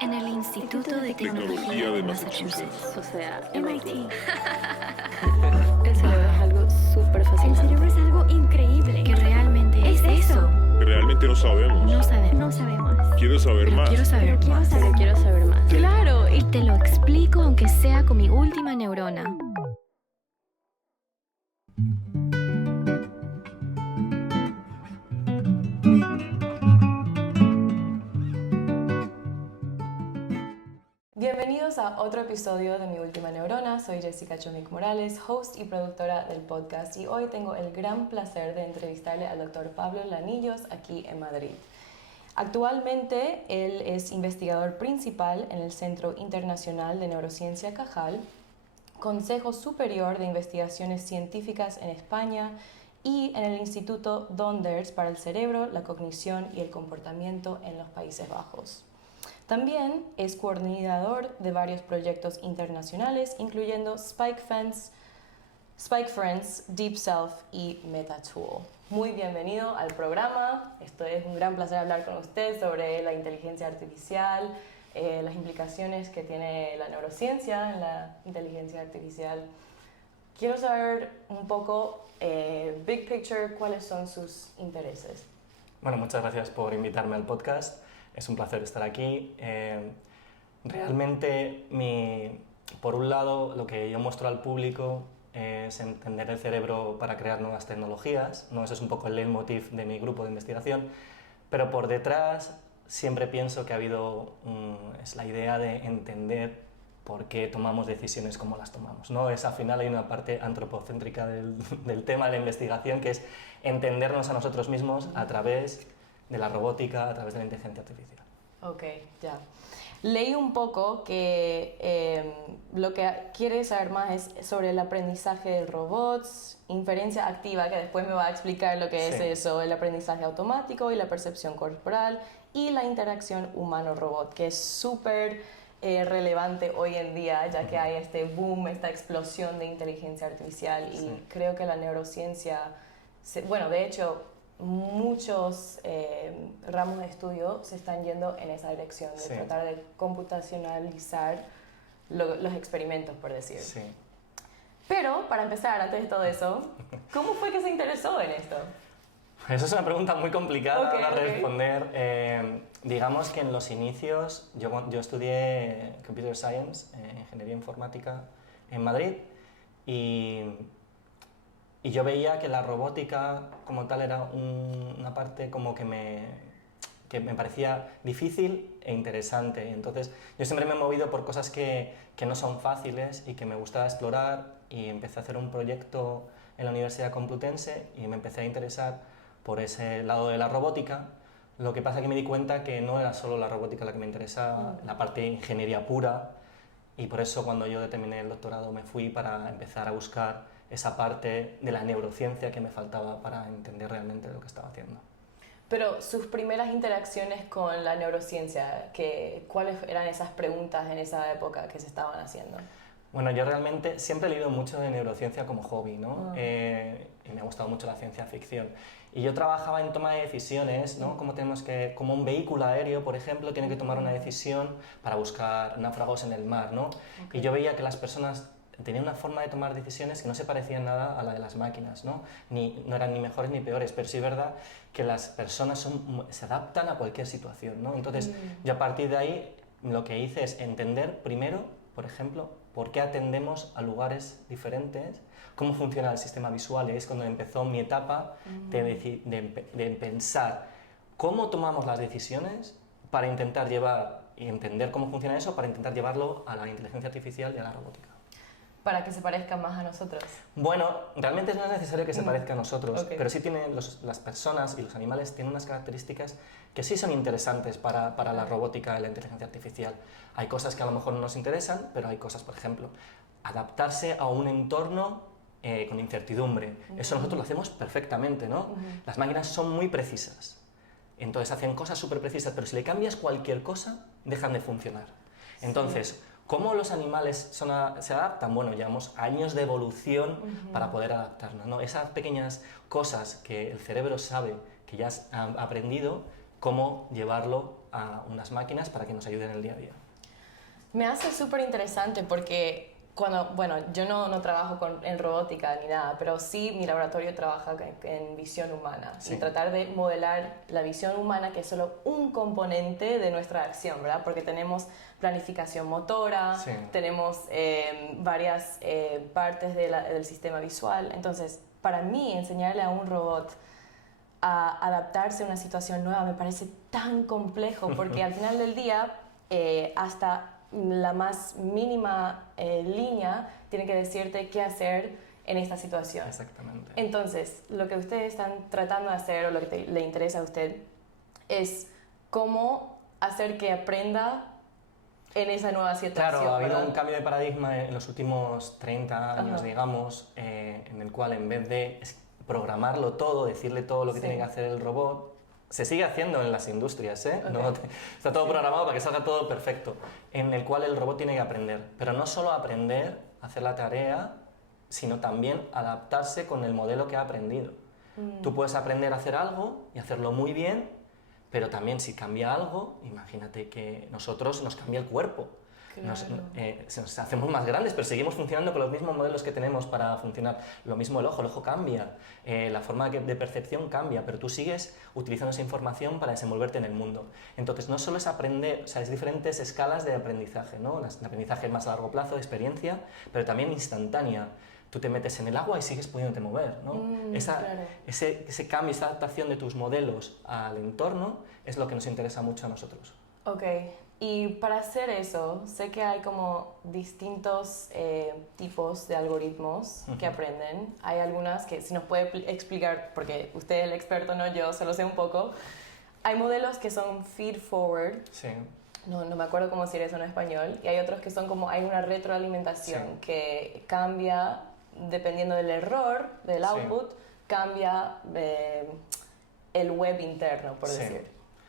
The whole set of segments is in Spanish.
En el Instituto de Tecnología de Massachusetts. O sea, MIT. El cerebro es algo súper El fascinante. cerebro es algo increíble. Que realmente es eso. Realmente no sabemos. No sabemos. Quiero saber Pero más. quiero saber más. Pero quiero saber más. Claro, y te lo explico aunque sea con mi última neurona. Bienvenidos a otro episodio de Mi Última Neurona. Soy Jessica Chomik Morales, host y productora del podcast, y hoy tengo el gran placer de entrevistarle al doctor Pablo Lanillos aquí en Madrid. Actualmente él es investigador principal en el Centro Internacional de Neurociencia Cajal, Consejo Superior de Investigaciones Científicas en España y en el Instituto Donders para el Cerebro, la Cognición y el Comportamiento en los Países Bajos. También es coordinador de varios proyectos internacionales, incluyendo Spike Friends, Deep Self y MetaTool. Muy bienvenido al programa. Esto es un gran placer hablar con usted sobre la inteligencia artificial, las implicaciones que tiene la neurociencia en la inteligencia artificial. Quiero saber un poco, big picture, cuáles son sus intereses. Bueno, muchas gracias por invitarme al podcast. Es un placer estar aquí. Realmente, por un lado, lo que yo muestro al público es entender el cerebro para crear nuevas tecnologías, ¿no? Ese es un poco el leitmotiv de mi grupo de investigación, pero por detrás siempre pienso que es la idea de entender por qué tomamos decisiones como las tomamos, ¿no? Al final hay una parte antropocéntrica del tema de la investigación, que es entendernos a nosotros mismos a través de la robótica, a través de la inteligencia artificial. Ok, ya. Leí un poco que lo que quiere saber más es sobre el aprendizaje de robots, inferencia activa, que después me va a explicar lo que es eso, el aprendizaje automático y la percepción corporal, y la interacción humano-robot, que es súper relevante hoy en día, ya que hay este boom, esta explosión de inteligencia artificial, y creo que la neurociencia, de hecho, muchos ramos de estudio se están yendo en esa dirección, de tratar de computacionalizar los experimentos, por decir. Sí. Pero, para empezar, antes de todo eso, ¿cómo fue que se interesó en esto? Eso es una pregunta muy complicada para responder. Digamos que en los inicios, yo estudié Computer Science, Ingeniería Informática, en Madrid, y yo veía que la robótica como tal era una parte como que me parecía difícil e interesante. Entonces yo siempre me he movido por cosas que no son fáciles y que me gustaba explorar, y empecé a hacer un proyecto en la Universidad Complutense y me empecé a interesar por ese lado de la robótica. Lo que pasa es que me di cuenta que no era solo la robótica la que me interesaba, la parte de ingeniería pura, y por eso cuando yo terminé el doctorado me fui para empezar a buscar esa parte de la neurociencia que me faltaba para entender realmente lo que estaba haciendo. Pero sus primeras interacciones con la neurociencia, ¿cuáles eran esas preguntas en esa época que se estaban haciendo? Bueno, yo realmente siempre he leído mucho de neurociencia como hobby, ¿no? Y me ha gustado mucho la ciencia ficción. Y yo trabajaba en toma de decisiones, ¿no? Como un vehículo aéreo, por ejemplo, tiene que tomar una decisión para buscar náufragos en el mar, ¿no? Y yo veía que las personas tenían una forma de tomar decisiones que no se parecían nada a la de las máquinas, ¿no? No eran ni mejores ni peores, pero sí es verdad que las personas se adaptan a cualquier situación, ¿no? Entonces, yo a partir de ahí lo que hice es entender primero, por ejemplo, por qué atendemos a lugares diferentes, cómo funciona el sistema visual. Es cuando empezó mi etapa de pensar cómo tomamos las decisiones para intentar y entender cómo funciona eso, para intentar llevarlo a la inteligencia artificial y a la robótica. Para que se parezca más a nosotros. Bueno, realmente no es necesario que se parezca a nosotros, pero sí las personas y los animales tienen unas características que sí son interesantes para la robótica y la inteligencia artificial. Hay cosas que a lo mejor no nos interesan, pero hay cosas, por ejemplo, adaptarse a un entorno con incertidumbre. Eso nosotros lo hacemos perfectamente, ¿no? Las máquinas son muy precisas, entonces hacen cosas súper precisas, pero si le cambias cualquier cosa, dejan de funcionar. Entonces, ¿cómo los animales se adaptan? Bueno, llevamos años de evolución para poder adaptarnos, ¿no? Esas pequeñas cosas que el cerebro sabe que ya has aprendido, cómo llevarlo a unas máquinas para que nos ayuden en el día a día. Me hace súper interesante porque bueno, yo no trabajo en robótica ni nada, pero sí mi laboratorio trabaja en visión humana y tratar de modelar la visión humana, que es solo un componente de nuestra acción, ¿verdad? Porque tenemos planificación motora, tenemos varias partes del sistema visual. Entonces, para mí, enseñarle a un robot a adaptarse a una situación nueva me parece tan complejo, porque al final del día, hasta la más mínima línea tiene que decirte qué hacer en esta situación. Exactamente. Entonces, lo que ustedes están tratando de hacer, o lo que le interesa a usted, es cómo hacer que aprenda en esa nueva situación. Claro, ha habido ¿verdad? un cambio de paradigma en los últimos 30 años, digamos, en el cual en vez de programarlo todo, decirle todo lo que tiene que hacer el robot, se sigue haciendo en las industrias, ¿eh? No, está todo programado para que salga todo perfecto, en el cual el robot tiene que aprender, pero no solo aprender a hacer la tarea, sino también adaptarse con el modelo que ha aprendido. Tú puedes aprender a hacer algo y hacerlo muy bien, pero también si cambia algo, imagínate que nosotros nos cambia el cuerpo. Claro. Nos hacemos más grandes, pero seguimos funcionando con los mismos modelos que tenemos para funcionar. Lo mismo el ojo cambia, la forma de percepción cambia, pero tú sigues utilizando esa información para desenvolverte en el mundo. Entonces, no solo es aprender, o sea, es diferentes escalas de aprendizaje, ¿no? El aprendizaje más a largo plazo, de experiencia, pero también instantánea. Tú te metes en el agua y sigues pudiéndote mover, ¿no? Claro. Ese cambio, esa adaptación de tus modelos al entorno es lo que nos interesa mucho a nosotros. Ok, y para hacer eso, sé que hay como distintos tipos de algoritmos que aprenden. Hay algunas que, si nos puede explicar, porque usted es el experto, no yo, solo sé un poco. Hay modelos que son feed forward. Sí. No me acuerdo cómo decir eso en español. Y hay otros que son como, hay una retroalimentación que cambia, dependiendo del error, del output, cambia el web interno, por decir.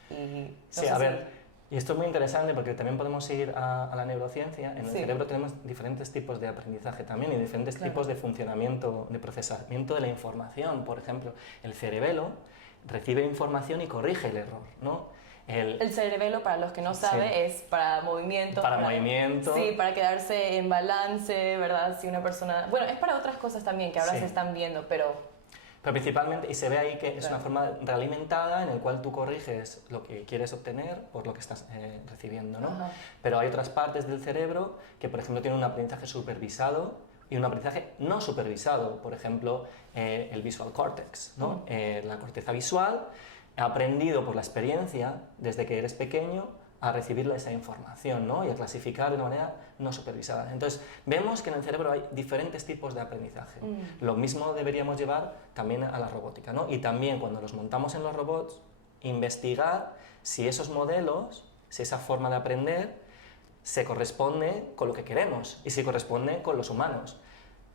Y a ver, y esto es muy interesante porque también podemos ir a la neurociencia. En el cerebro tenemos diferentes tipos de aprendizaje también y diferentes tipos de funcionamiento, de procesamiento de la información. Por ejemplo, el cerebelo recibe información y corrige el error, ¿no? El cerebelo, para los que no saben, es para movimiento. Para movimiento. Sí, para quedarse en balance, ¿verdad? Si una persona... Bueno, es para otras cosas también que ahora se están viendo, pero principalmente, y se ve ahí que es una forma realimentada en el cual tú corriges lo que quieres obtener por lo que estás recibiendo, ¿no? Pero hay otras partes del cerebro que, por ejemplo, tienen un aprendizaje supervisado y un aprendizaje no supervisado. Por ejemplo, el visual cortex, ¿no? La corteza visual ha aprendido por la experiencia, desde que eres pequeño, a recibir esa información, ¿no? Y a clasificar de una manera no supervisada. Entonces, vemos que en el cerebro hay diferentes tipos de aprendizaje. Lo mismo deberíamos llevar también a la robótica, ¿no? Y también cuando los montamos en los robots, investigar si esos modelos, si esa forma de aprender, se corresponde con lo que queremos y si corresponde con los humanos.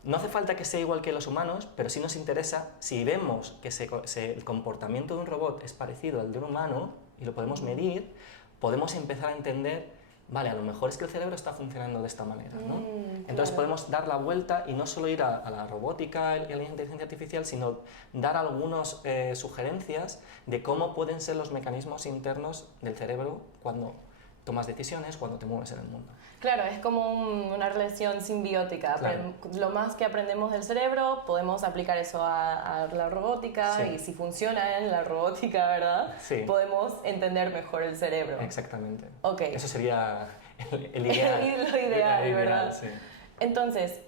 No hace falta que sea igual que los humanos, pero sí nos interesa, si vemos que el comportamiento de un robot es parecido al de un humano y lo podemos medir, podemos empezar a entender, vale, a lo mejor es que el cerebro está funcionando de esta manera, ¿no? Entonces podemos dar la vuelta y no solo ir a la robótica y a la inteligencia artificial, sino dar algunas sugerencias de cómo pueden ser los mecanismos internos del cerebro cuando tomas decisiones, cuando te mueves en el mundo. Claro, es como una relación simbiótica. Claro. Lo más que aprendemos del cerebro, podemos aplicar eso a la robótica y si funciona en la robótica, ¿verdad? Podemos entender mejor el cerebro. Exactamente. Okay. Eso sería el ideal. Lo ideal, ¿verdad? Sí. Entonces,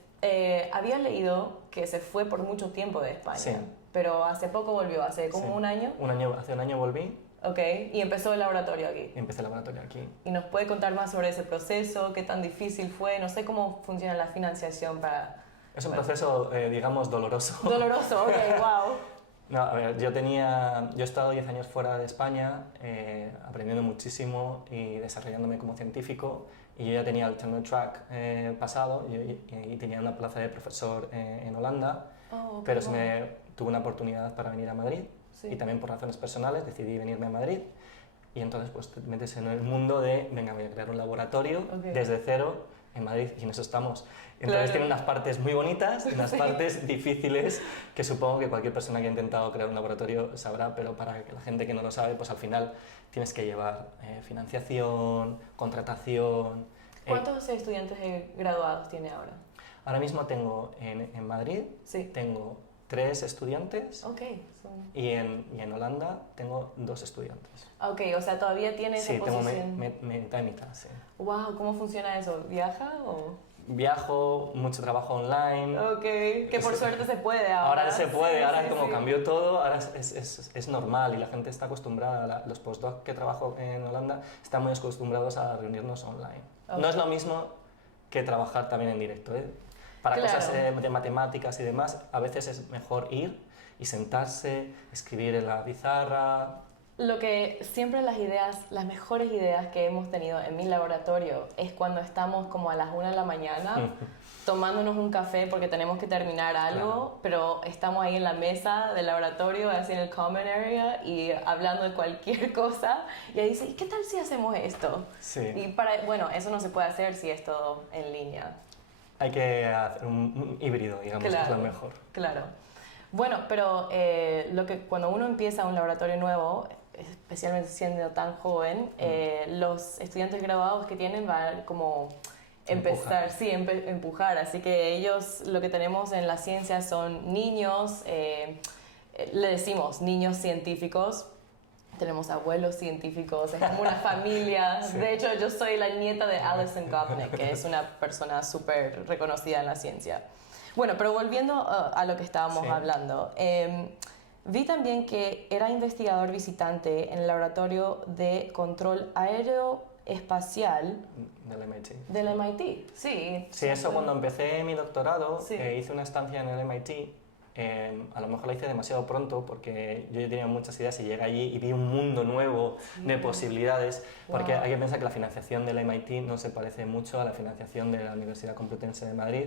había leído que se fue por mucho tiempo de España, pero hace poco volvió, hace como un año. Hace un año volví. Ok, y empezó el laboratorio aquí. Empecé el laboratorio aquí. ¿Y nos puede contar más sobre ese proceso? ¿Qué tan difícil fue? No sé cómo funciona la financiación para... Es un proceso, digamos, doloroso. Doloroso, ok, wow. No, a ver, yo he estado 10 años fuera de España, aprendiendo muchísimo y desarrollándome como científico, y yo ya tenía el tenure track pasado y tenía una plaza de profesor en Holanda, pero tuve una oportunidad para venir a Madrid. Y también por razones personales decidí venirme a Madrid y entonces pues te metes en el mundo de, venga, voy a crear un laboratorio desde cero en Madrid y en eso estamos. Entonces Claro. tiene unas partes muy bonitas y unas Sí. partes difíciles que supongo que cualquier persona que ha intentado crear un laboratorio sabrá, pero para la gente que no lo sabe, pues al final tienes que llevar financiación, contratación. ¿Cuántos estudiantes graduados tiene ahora? Ahora mismo tengo en Madrid, Sí. tengo 3 estudiantes Ok. son- y en Holanda tengo 2 estudiantes. Ok, o sea, todavía tiene esa Sí, tengo posición. mitad y mitad, sí. Wow, ¿cómo funciona eso? ¿Viaja o...? Viajo, mucho trabajo online. Ok, que por suerte se puede ahora. Ahora se puede, Sí, ahora sí, como sí. cambió todo, ahora es normal y la gente está acostumbrada, los postdocs que trabajo en Holanda están muy acostumbrados a reunirnos online. Ok. No es lo mismo que trabajar también en directo, ¿eh? Para Claro. cosas de matemáticas y demás, a veces es mejor ir y sentarse, escribir en la pizarra. Lo que siempre las mejores ideas que hemos tenido en mi laboratorio es cuando estamos como a las 1 de la mañana tomándonos un café porque tenemos que terminar algo, Claro. pero estamos ahí en la mesa del laboratorio, así en el common area y hablando de cualquier cosa y ahí dice, ¿y qué tal si hacemos esto? Sí. Y bueno, eso no se puede hacer si es todo en línea. Hay que hacer un híbrido, digamos, que es lo mejor. Claro. Bueno, pero cuando uno empieza un laboratorio nuevo, especialmente siendo tan joven, los estudiantes graduados que tienen van como empezar, sí, empujar. Así que ellos, lo que tenemos en la ciencia son niños, le decimos niños científicos. Tenemos abuelos científicos, es como una familia. Sí. De hecho, yo soy la nieta de Alison Gopnik, que es una persona súper reconocida en la ciencia. Bueno, pero volviendo a lo que estábamos Sí. hablando, vi también que era investigador visitante en el laboratorio de control aeroespacial Del MIT. del MIT. Sí. Sí, eso cuando empecé mi doctorado, Sí. hice una estancia en el MIT. A lo mejor la hice demasiado pronto porque yo ya tenía muchas ideas y llegué allí y vi un mundo nuevo de posibilidades, porque Wow. hay que pensar que la financiación del MIT no se parece mucho a la financiación de la Universidad Complutense de Madrid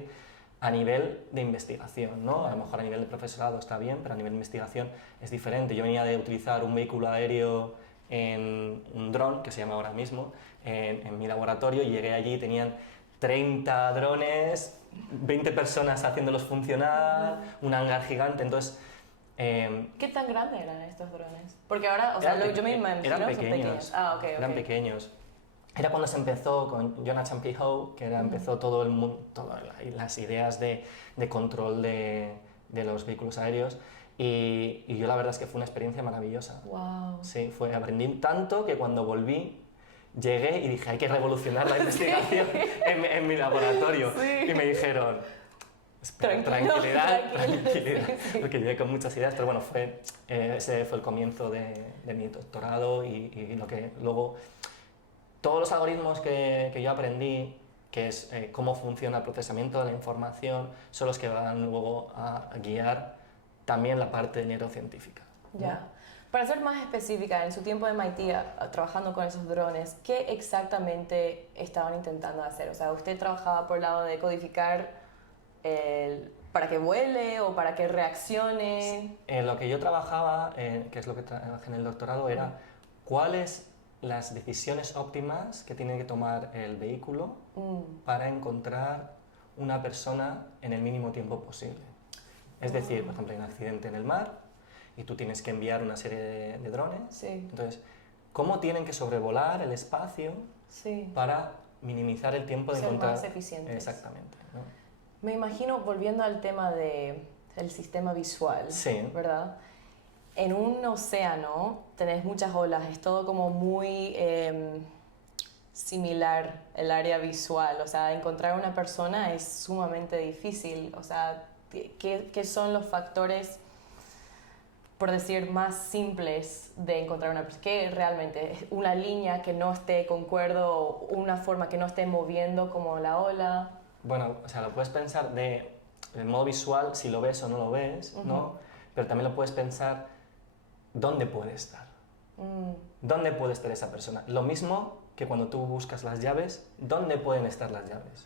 a nivel de investigación, ¿no? A lo mejor a nivel de profesorado está bien, pero a nivel de investigación es diferente. Yo venía de utilizar un vehículo aéreo en un dron, que se llama ahora mismo, en mi laboratorio y llegué allí y tenían 30 drones, 20 personas haciéndolos funcionar, un hangar gigante, entonces... ¿Qué tan grandes eran estos drones? Porque ahora, o sea, yo me imagino eran son pequeños, Ah, ok, ok. eran pequeños. Era cuando se empezó con Jonathan P. Howe, que empezó todo el mundo, todas las ideas de control de los vehículos aéreos, y yo la verdad es que fue una experiencia maravillosa. Wow. Sí, aprendí tanto que cuando volví llegué y dije, hay que revolucionar la investigación en mi laboratorio. Sí. Y me dijeron, espera, tranquilidad, sí. porque llegué con muchas ideas, pero bueno, ese fue el comienzo de mi doctorado y lo que luego, todos los algoritmos que yo aprendí, que es cómo funciona el procesamiento de la información, son los que van luego a guiar también la parte neurocientífica. ¿no? Ya. Para ser más específica, en su tiempo de MIT trabajando con esos drones, ¿qué exactamente estaban intentando hacer? O sea, ¿usted trabajaba por el lado de codificar para que vuele o para que reaccione? Lo que yo trabajaba, que es lo que trabajé en el doctorado, era cuáles las decisiones óptimas que tiene que tomar el vehículo para encontrar una persona en el mínimo tiempo posible. Es decir, por ejemplo, hay un accidente en el mar y tú tienes que enviar una serie de drones. Sí. Entonces, ¿cómo tienen que sobrevolar el espacio Sí. para minimizar el tiempo de Ser encontrar... más eficientes. Exactamente. ¿no? Me imagino, volviendo al tema del sistema visual, Sí. ¿verdad? En un océano tenés muchas olas, es todo como muy similar el área visual, o sea, encontrar una persona es sumamente difícil, o sea, ¿qué son los factores, por decir, más simples de encontrar una persona? ¿Qué realmente es una línea que no esté concuerdo o una forma que no esté moviendo como la ola? Bueno, o sea, lo puedes pensar de modo visual, si lo ves o no lo ves, ¿no? Pero también lo puedes pensar dónde puede estar. ¿Dónde puede estar esa persona? Lo mismo que cuando tú buscas las llaves, ¿dónde pueden estar las llaves?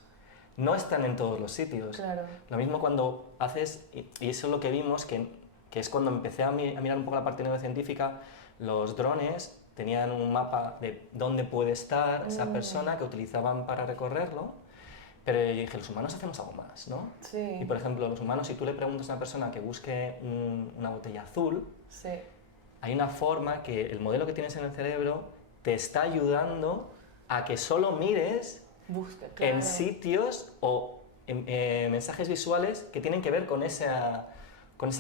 No están en todos los sitios. Claro. Lo mismo cuando haces, y eso es lo que vimos, que es cuando empecé a mirar un poco la parte neurocientífica, los drones tenían un mapa de dónde puede estar esa persona que utilizaban para recorrerlo, Pero yo dije, los humanos hacemos algo más, ¿no? Sí. Y por ejemplo, los humanos, si tú le preguntas a una persona que busque una botella azul, Sí. hay una forma que el modelo que tienes en el cerebro te está ayudando a que solo mires Busca, claro. en sitios o en, mensajes visuales que tienen que ver con esa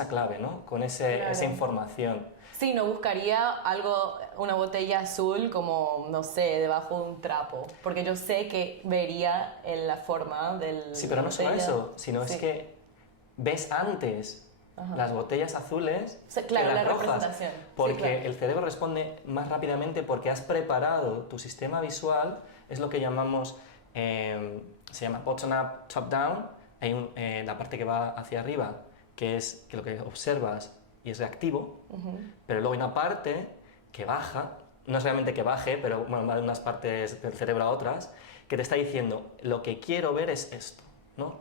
clave, ¿no? Con Claro. esa información. Sí, no buscaría algo, una botella azul como, no sé, debajo de un trapo, porque yo sé que vería en la forma del... Sí, pero no solo botella. eso, sino Sí. es que ves antes Ajá. las botellas azules O sea, claro, que las la rojas, representación. Sí, porque claro. el cerebro responde más rápidamente porque has preparado tu sistema visual, es lo que llamamos, se llama bottom-up, top-down, hay la parte que va hacia arriba, que es que lo que observas y es reactivo, pero luego hay una parte que baja, no es realmente que baje, pero bueno, va de unas partes del cerebro a otras, que te está diciendo, lo que quiero ver es esto, ¿no?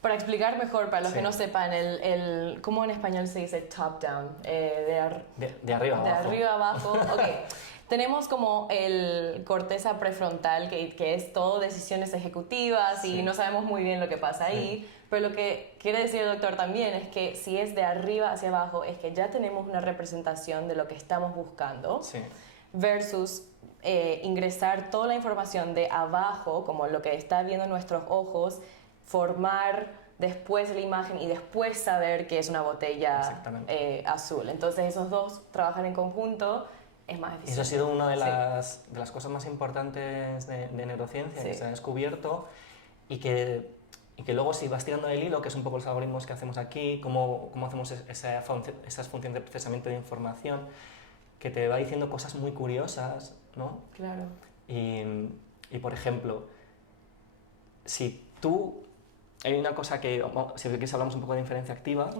Para explicar mejor, para los Sí. que no sepan, ¿cómo en español se dice top-down? De arriba de abajo. arriba abajo. Ok. Tenemos como el corteza prefrontal, que es todo decisiones ejecutivas y Sí. no sabemos muy bien lo que pasa ahí. Pero lo que quiere decir el doctor también es que si es de arriba hacia abajo, es que ya tenemos una representación de lo que estamos buscando, Sí. versus ingresar toda la información de abajo, como lo que está viendo nuestros ojos, formar después la imagen y después saber que es una botella Exactamente. azul. Entonces esos dos trabajan en conjunto, es más eficiente. Eso ha sido una de Sí. las cosas más importantes de neurociencia que Sí. se ha descubierto y que luego si vas tirando el hilo, que es un poco los algoritmos que hacemos aquí, cómo hacemos esas funciones de procesamiento de información, que te va diciendo cosas muy curiosas, ¿no? Claro. Y por ejemplo, si tú... Hay una cosa que, si quieres hablamos un poco de inferencia activa,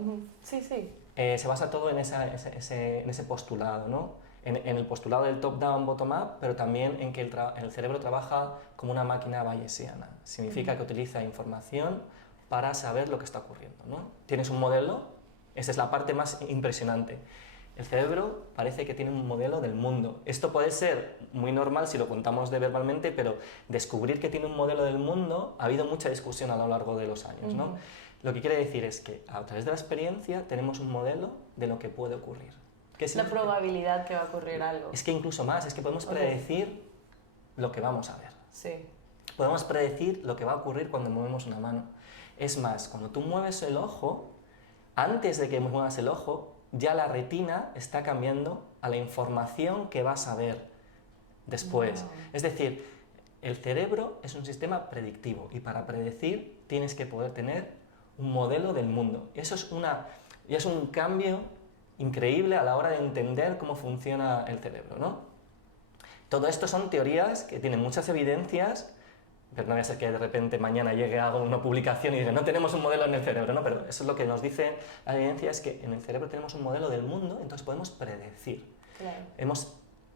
Sí, sí. se basa todo en ese postulado, ¿no? En el postulado del top-down, bottom-up, pero también en que el cerebro trabaja como una máquina bayesiana. Significa que utiliza información para saber lo que está ocurriendo, ¿no? Tienes un modelo, esa es la parte más impresionante. El cerebro parece que tiene un modelo del mundo. Esto puede ser muy normal si lo contamos verbalmente, pero descubrir que tiene un modelo del mundo, ha habido mucha discusión a lo largo de los años, ¿no? Lo que quiere decir es que a través de la experiencia tenemos un modelo de lo que puede ocurrir. ¿Qué La significa? probabilidad que va a ocurrir algo. Es que incluso más, es que podemos predecir lo que vamos a ver. Sí. Podemos predecir lo que va a ocurrir cuando movemos una mano. Es más, cuando tú mueves el ojo, antes de que muevas el ojo, ya la retina está cambiando a la información que vas a ver después. Wow. Es decir, el cerebro es un sistema predictivo y para predecir tienes que poder tener un modelo del mundo. Eso es un cambio increíble a la hora de entender cómo funciona el cerebro, ¿no? Todo esto son teorías que tienen muchas evidencias, pero no voy a ser que de repente mañana llegue a una publicación y diga no tenemos un modelo en el cerebro, ¿no? Pero eso es lo que nos dice la evidencia, es que en el cerebro tenemos un modelo del mundo, entonces podemos predecir. Claro.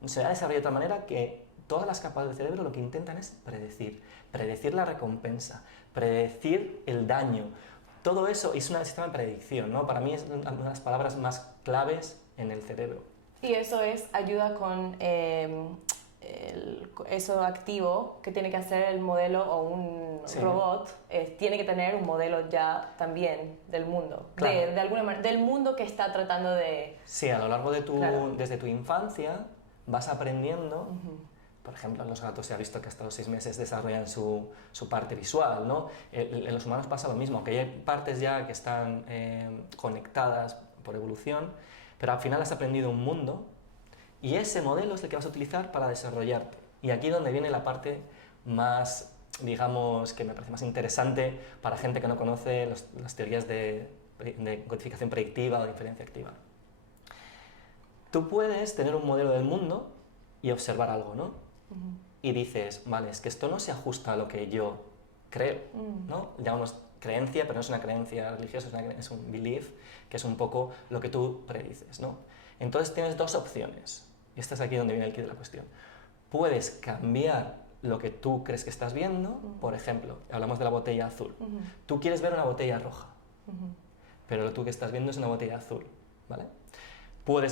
Se ha desarrollado de tal manera que todas las capas del cerebro lo que intentan es predecir la recompensa, predecir el daño. Todo eso es un sistema de predicción, ¿no? Para mí es una de las palabras más claves en el cerebro. Y eso ayuda con eso activo que tiene que hacer el modelo o un Sí. robot, tiene que tener un modelo ya también del mundo, Claro. de alguna manera, del mundo que está tratando de... Sí, a lo largo de Claro. desde tu infancia vas aprendiendo. Por ejemplo, en los gatos se ha visto que hasta los 6 meses desarrollan su parte visual, ¿no? En los humanos pasa lo mismo, aunque hay partes ya que están conectadas por evolución, pero al final has aprendido un mundo y ese modelo es el que vas a utilizar para desarrollarte. Y aquí es donde viene la parte más, digamos, que me parece más interesante para gente que no conoce las teorías de codificación predictiva o de inferencia activa. Tú puedes tener un modelo del mundo y observar algo, ¿no? Y dices, vale, es que esto no se ajusta a lo que yo creo, ¿no? Llamamos creencia, pero no es una creencia religiosa, es un belief, que es un poco lo que tú predices, ¿no? Entonces tienes dos opciones, y esta es aquí donde viene el quid de la cuestión. Puedes cambiar lo que tú crees que estás viendo, por ejemplo, hablamos de la botella azul. Tú quieres ver una botella roja, pero lo tú que estás viendo es una botella azul, ¿vale?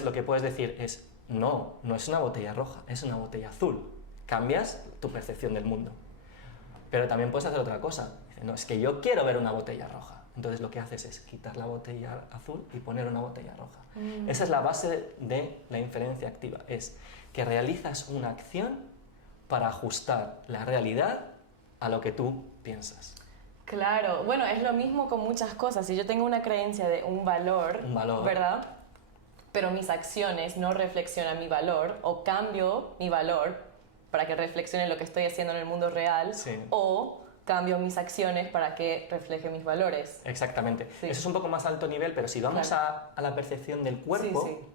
Lo que puedes decir es, no es una botella roja, es una botella azul. Cambias tu percepción del mundo. Pero también puedes hacer otra cosa. Dices, no, es que yo quiero ver una botella roja. Entonces lo que haces es quitar la botella azul y poner una botella roja. Esa es la base de la inferencia activa. Es que realizas una acción para ajustar la realidad a lo que tú piensas. Claro, bueno, es lo mismo con muchas cosas. Si yo tengo una creencia de un valor, ¿verdad? Pero mis acciones no reflexionan mi valor, o cambio mi valor para que reflexione lo que estoy haciendo en el mundo real, o cambio mis acciones para que refleje mis valores. Exactamente. Eso es un poco más alto nivel, pero si vamos a la percepción del cuerpo,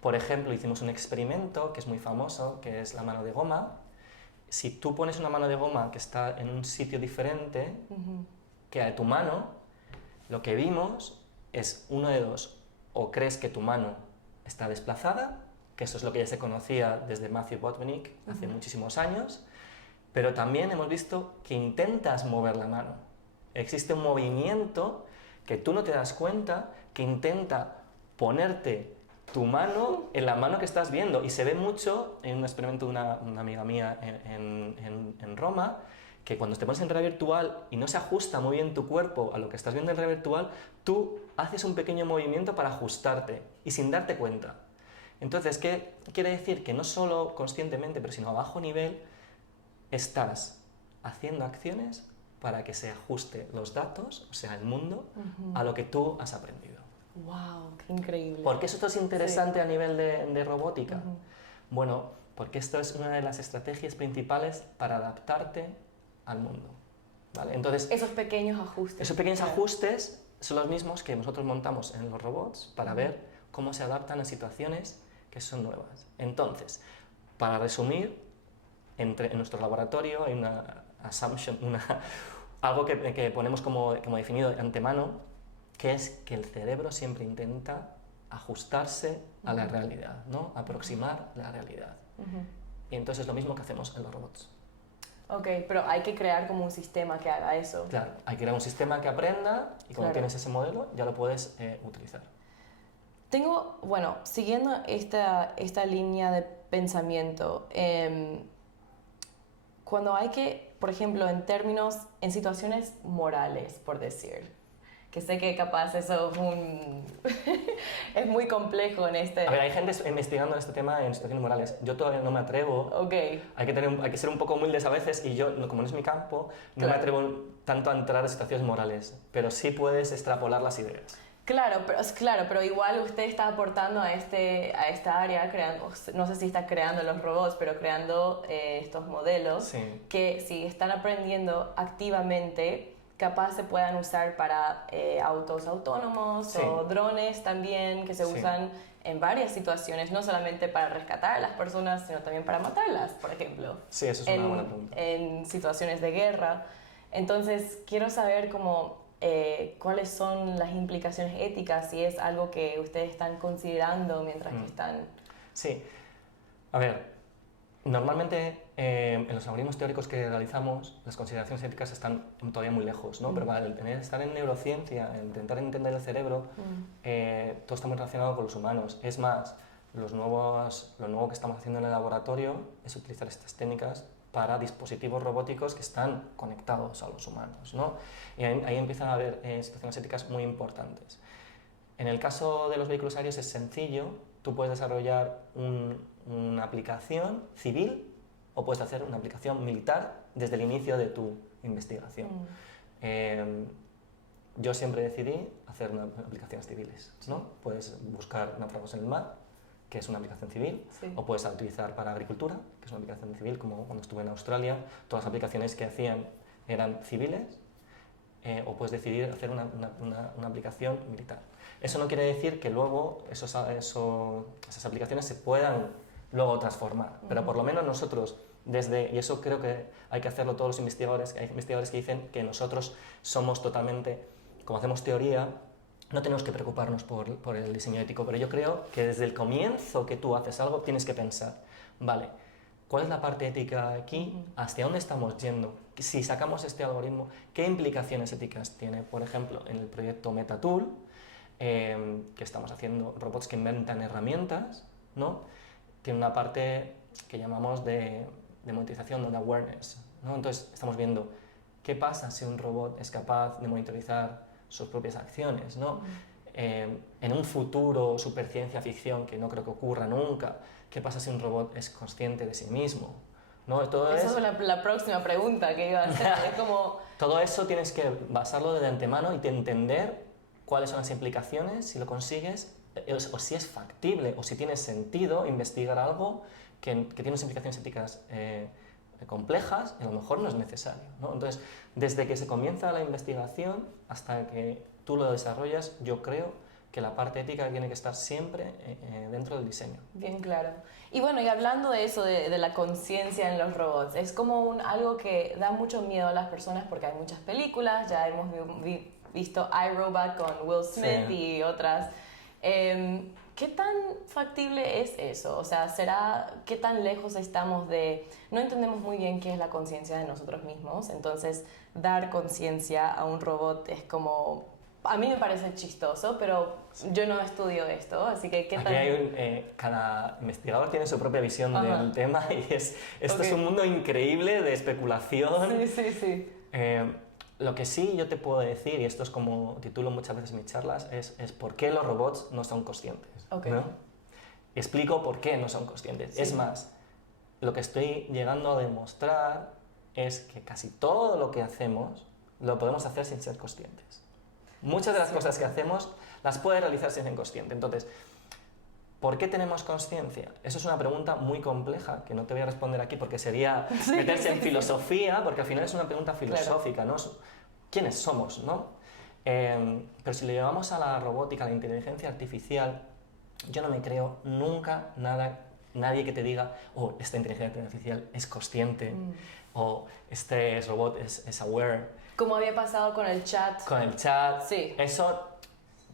por ejemplo, hicimos un experimento que es muy famoso, que es la mano de goma. Si tú pones una mano de goma que está en un sitio diferente que a tu mano, lo que vimos es uno de dos. O crees que tu mano está desplazada, que eso es lo que ya se conocía desde Matthew Botvinnik hace muchísimos años, pero también hemos visto que intentas mover la mano. Existe un movimiento que tú no te das cuenta, que intenta ponerte tu mano en la mano que estás viendo, y se ve mucho en un experimento de una amiga mía en Roma, que cuando te pones en realidad virtual y no se ajusta muy bien tu cuerpo a lo que estás viendo en realidad virtual, tú haces un pequeño movimiento para ajustarte y sin darte cuenta. Entonces, ¿qué quiere decir? Que no solo conscientemente, pero sino a bajo nivel, estás haciendo acciones para que se ajuste los datos, o sea, el mundo, a lo que tú has aprendido. ¡Wow! ¡Qué increíble! ¿Por qué esto es interesante a nivel de robótica? Bueno, porque esto es una de las estrategias principales para adaptarte al mundo, ¿vale? Entonces, esos pequeños ajustes. Esos pequeños ajustes son los mismos que nosotros montamos en los robots para ver cómo se adaptan a situaciones que son nuevas. Entonces, para resumir, en nuestro laboratorio hay una assumption, algo que ponemos como definido de antemano, que es que el cerebro siempre intenta ajustarse a la realidad, ¿no? Aproximar la realidad. Y entonces es lo mismo que hacemos en los robots. Ok, pero hay que crear como un sistema que haga eso. Claro, hay que crear un sistema que aprenda y cuando tienes ese modelo ya lo puedes utilizar. Bueno, siguiendo esta línea de pensamiento, cuando hay que, por ejemplo, en situaciones morales, por decir, que sé que capaz eso es muy complejo en este... A ver, hay gente investigando este tema en situaciones morales. Yo todavía no me atrevo. Hay que ser un poco humildes a veces, y yo, como no es mi campo, no me atrevo tanto a entrar a situaciones morales, pero sí puedes extrapolar las ideas. Claro, pero igual usted está aportando a esta área, creando, no sé si está creando los robots, pero creando estos modelos que si están aprendiendo activamente, capaz se puedan usar para autos autónomos o drones también, que se usan en varias situaciones, no solamente para rescatar a las personas, sino también para matarlas, por ejemplo. Sí, eso es una buena pregunta. En situaciones de guerra. Entonces, quiero saber cuáles son las implicaciones éticas, si es algo que ustedes están considerando mientras que están... Sí. A ver, normalmente en los algoritmos teóricos que realizamos, las consideraciones éticas están todavía muy lejos, ¿no? Pero para estar en neurociencia, intentar entender el cerebro, todo está muy relacionado con los humanos. Es más, lo nuevo que estamos haciendo en el laboratorio es utilizar estas técnicas para dispositivos robóticos que están conectados a los humanos, ¿no? Y ahí empiezan a haber situaciones éticas muy importantes. En el caso de los vehículos aéreos es sencillo, tú puedes desarrollar una aplicación civil o puedes hacer una aplicación militar desde el inicio de tu investigación. Yo siempre decidí hacer aplicaciones civiles, ¿no? Puedes buscar náufragos en el mar, que es una aplicación civil, o puedes utilizar para agricultura, que es una aplicación civil, como cuando estuve en Australia, todas las aplicaciones que hacían eran civiles, o puedes decidir hacer una aplicación militar. Eso no quiere decir que luego esas aplicaciones se puedan luego transformar, pero por lo menos nosotros, y eso creo que hay que hacerlo todos los investigadores, hay investigadores que dicen que nosotros somos totalmente, como hacemos teoría, no tenemos que preocuparnos por el diseño ético, pero yo creo que desde el comienzo que tú haces algo tienes que pensar, vale, ¿cuál es la parte ética aquí? ¿Hacia dónde estamos yendo? Si sacamos este algoritmo, ¿qué implicaciones éticas tiene? Por ejemplo, en el proyecto MetaTool, que estamos haciendo robots que inventan herramientas, ¿no? Tiene una parte que llamamos de monetización, de awareness, ¿no? Entonces estamos viendo ¿qué pasa si un robot es capaz de monitorizar sus propias acciones, ¿no? En un futuro super ciencia ficción, que no creo que ocurra nunca, ¿qué pasa si un robot es consciente de sí mismo? ¿No? Esa es la próxima pregunta que iba a hacer. Es como... Todo eso tienes que basarlo de antemano y entender cuáles son las implicaciones, si lo consigues, o si es factible, o si tiene sentido investigar algo que tiene unas implicaciones éticas complejas y a lo mejor no es necesario, ¿no? Entonces, desde que se comienza la investigación hasta que tú lo desarrollas, yo creo que la parte ética tiene que estar siempre dentro del diseño. Bien claro. Y bueno, y hablando de eso, de la conciencia en los robots, es como algo que da mucho miedo a las personas porque hay muchas películas, ya hemos visto iRobot con Will Smith y otras. ¿Qué tan factible es eso? O sea, ¿qué tan lejos estamos de... No entendemos muy bien qué es la conciencia de nosotros mismos, entonces dar conciencia a un robot es como... A mí me parece chistoso, pero yo no estudio esto, así que ¿qué tal? Cada investigador tiene su propia visión del tema y esto es un mundo increíble de especulación. Sí. Lo que sí yo te puedo decir, y esto es como titulo muchas veces mis charlas, es por qué los robots no son conscientes. ¿No? Explico por qué no son conscientes. Sí. Es más, lo que estoy llegando a demostrar es que casi todo lo que hacemos lo podemos hacer sin ser conscientes. Muchas de las cosas que hacemos las puede realizar sin ser consciente. Entonces, ¿por qué tenemos consciencia? Eso es una pregunta muy compleja que no te voy a responder aquí porque sería meterse en filosofía, porque al final es una pregunta filosófica, ¿no? ¿Quiénes somos, no? Pero si lo llevamos a la robótica, a la inteligencia artificial, yo no me creo nunca nadie que te diga, oh, esta inteligencia artificial es consciente, o este robot es aware. Como había pasado con el chat. Con el chat. Sí. Eso,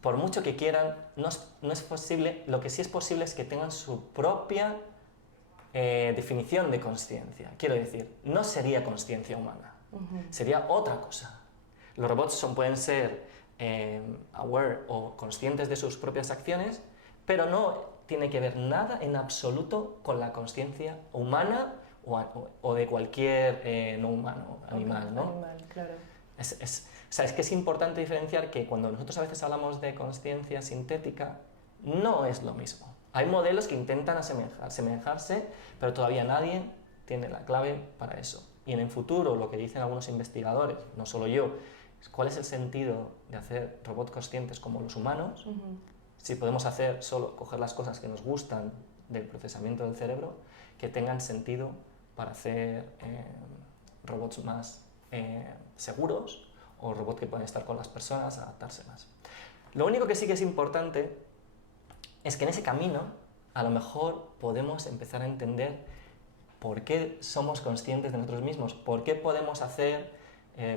por mucho que quieran, no es posible. Lo que sí es posible es que tengan su propia definición de consciencia. Quiero decir, no sería consciencia humana, sería otra cosa. Los robots pueden ser aware o conscientes de sus propias acciones, pero no tiene que ver nada en absoluto con la consciencia humana o de cualquier no humano, animal, ¿no? Animal, claro. O sea, es que es importante diferenciar que cuando nosotros a veces hablamos de consciencia sintética, no es lo mismo. Hay modelos que intentan asemejarse, pero todavía nadie tiene la clave para eso. Y en el futuro, lo que dicen algunos investigadores, no solo yo, es cuál es el sentido de hacer robots conscientes como los humanos, si podemos hacer solo coger las cosas que nos gustan del procesamiento del cerebro, que tengan sentido para hacer robots más seguros o robots que pueden estar con las personas, adaptarse más. Lo único que sí que es importante es que en ese camino a lo mejor podemos empezar a entender por qué somos conscientes de nosotros mismos, por qué podemos hacer,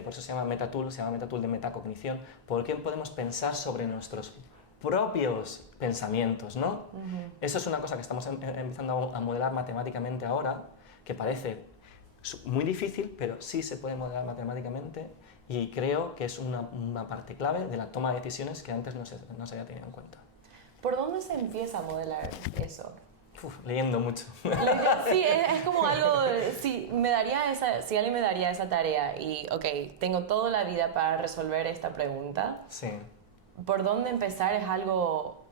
por eso se llama metatool de metacognición, por qué podemos pensar sobre nuestros propios pensamientos, ¿no? Eso es una cosa que estamos empezando a modelar matemáticamente ahora, que parece muy difícil, pero sí se puede modelar matemáticamente y creo que es una parte clave de la toma de decisiones que antes no se había tenido en cuenta. ¿Por dónde se empieza a modelar eso? Leyendo mucho. Sí, es como algo, si alguien me daría esa tarea y, ok, tengo toda la vida para resolver esta pregunta, sí. ¿Por dónde empezar? Es algo,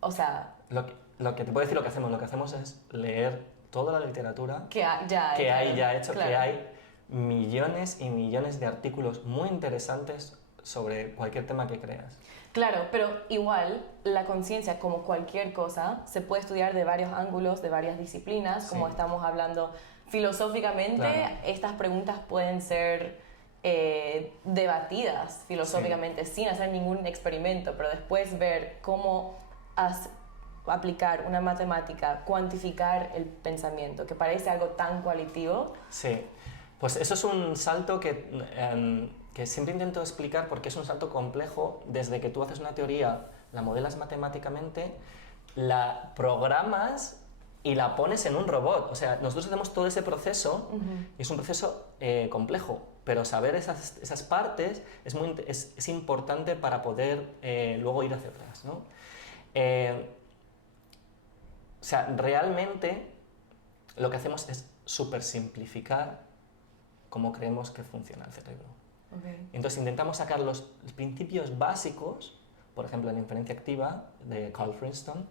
o sea... Lo que te puedo decir, lo que hacemos es leer toda la literatura que hay millones y millones de artículos muy interesantes sobre cualquier tema que creas. Claro, pero igual la conciencia, como cualquier cosa, se puede estudiar de varios ángulos, de varias disciplinas, como estamos hablando filosóficamente. Claro. Estas preguntas pueden ser debatidas filosóficamente sin hacer ningún experimento, pero después ver cómo aplicar una matemática, cuantificar el pensamiento, que parece algo tan cualitativo. Sí, pues eso es un salto que siempre intento explicar porque es un salto complejo. Desde que tú haces una teoría, la modelas matemáticamente, la programas y la pones en un robot. O sea, nosotros hacemos todo ese proceso y es un proceso complejo, pero saber esas partes es importante para poder luego ir hacia atrás, ¿no? O sea, realmente lo que hacemos es súper simplificar cómo creemos que funciona el cerebro. Okay. Entonces intentamos sacar los principios básicos, por ejemplo en la inferencia activa de Carl Princeton,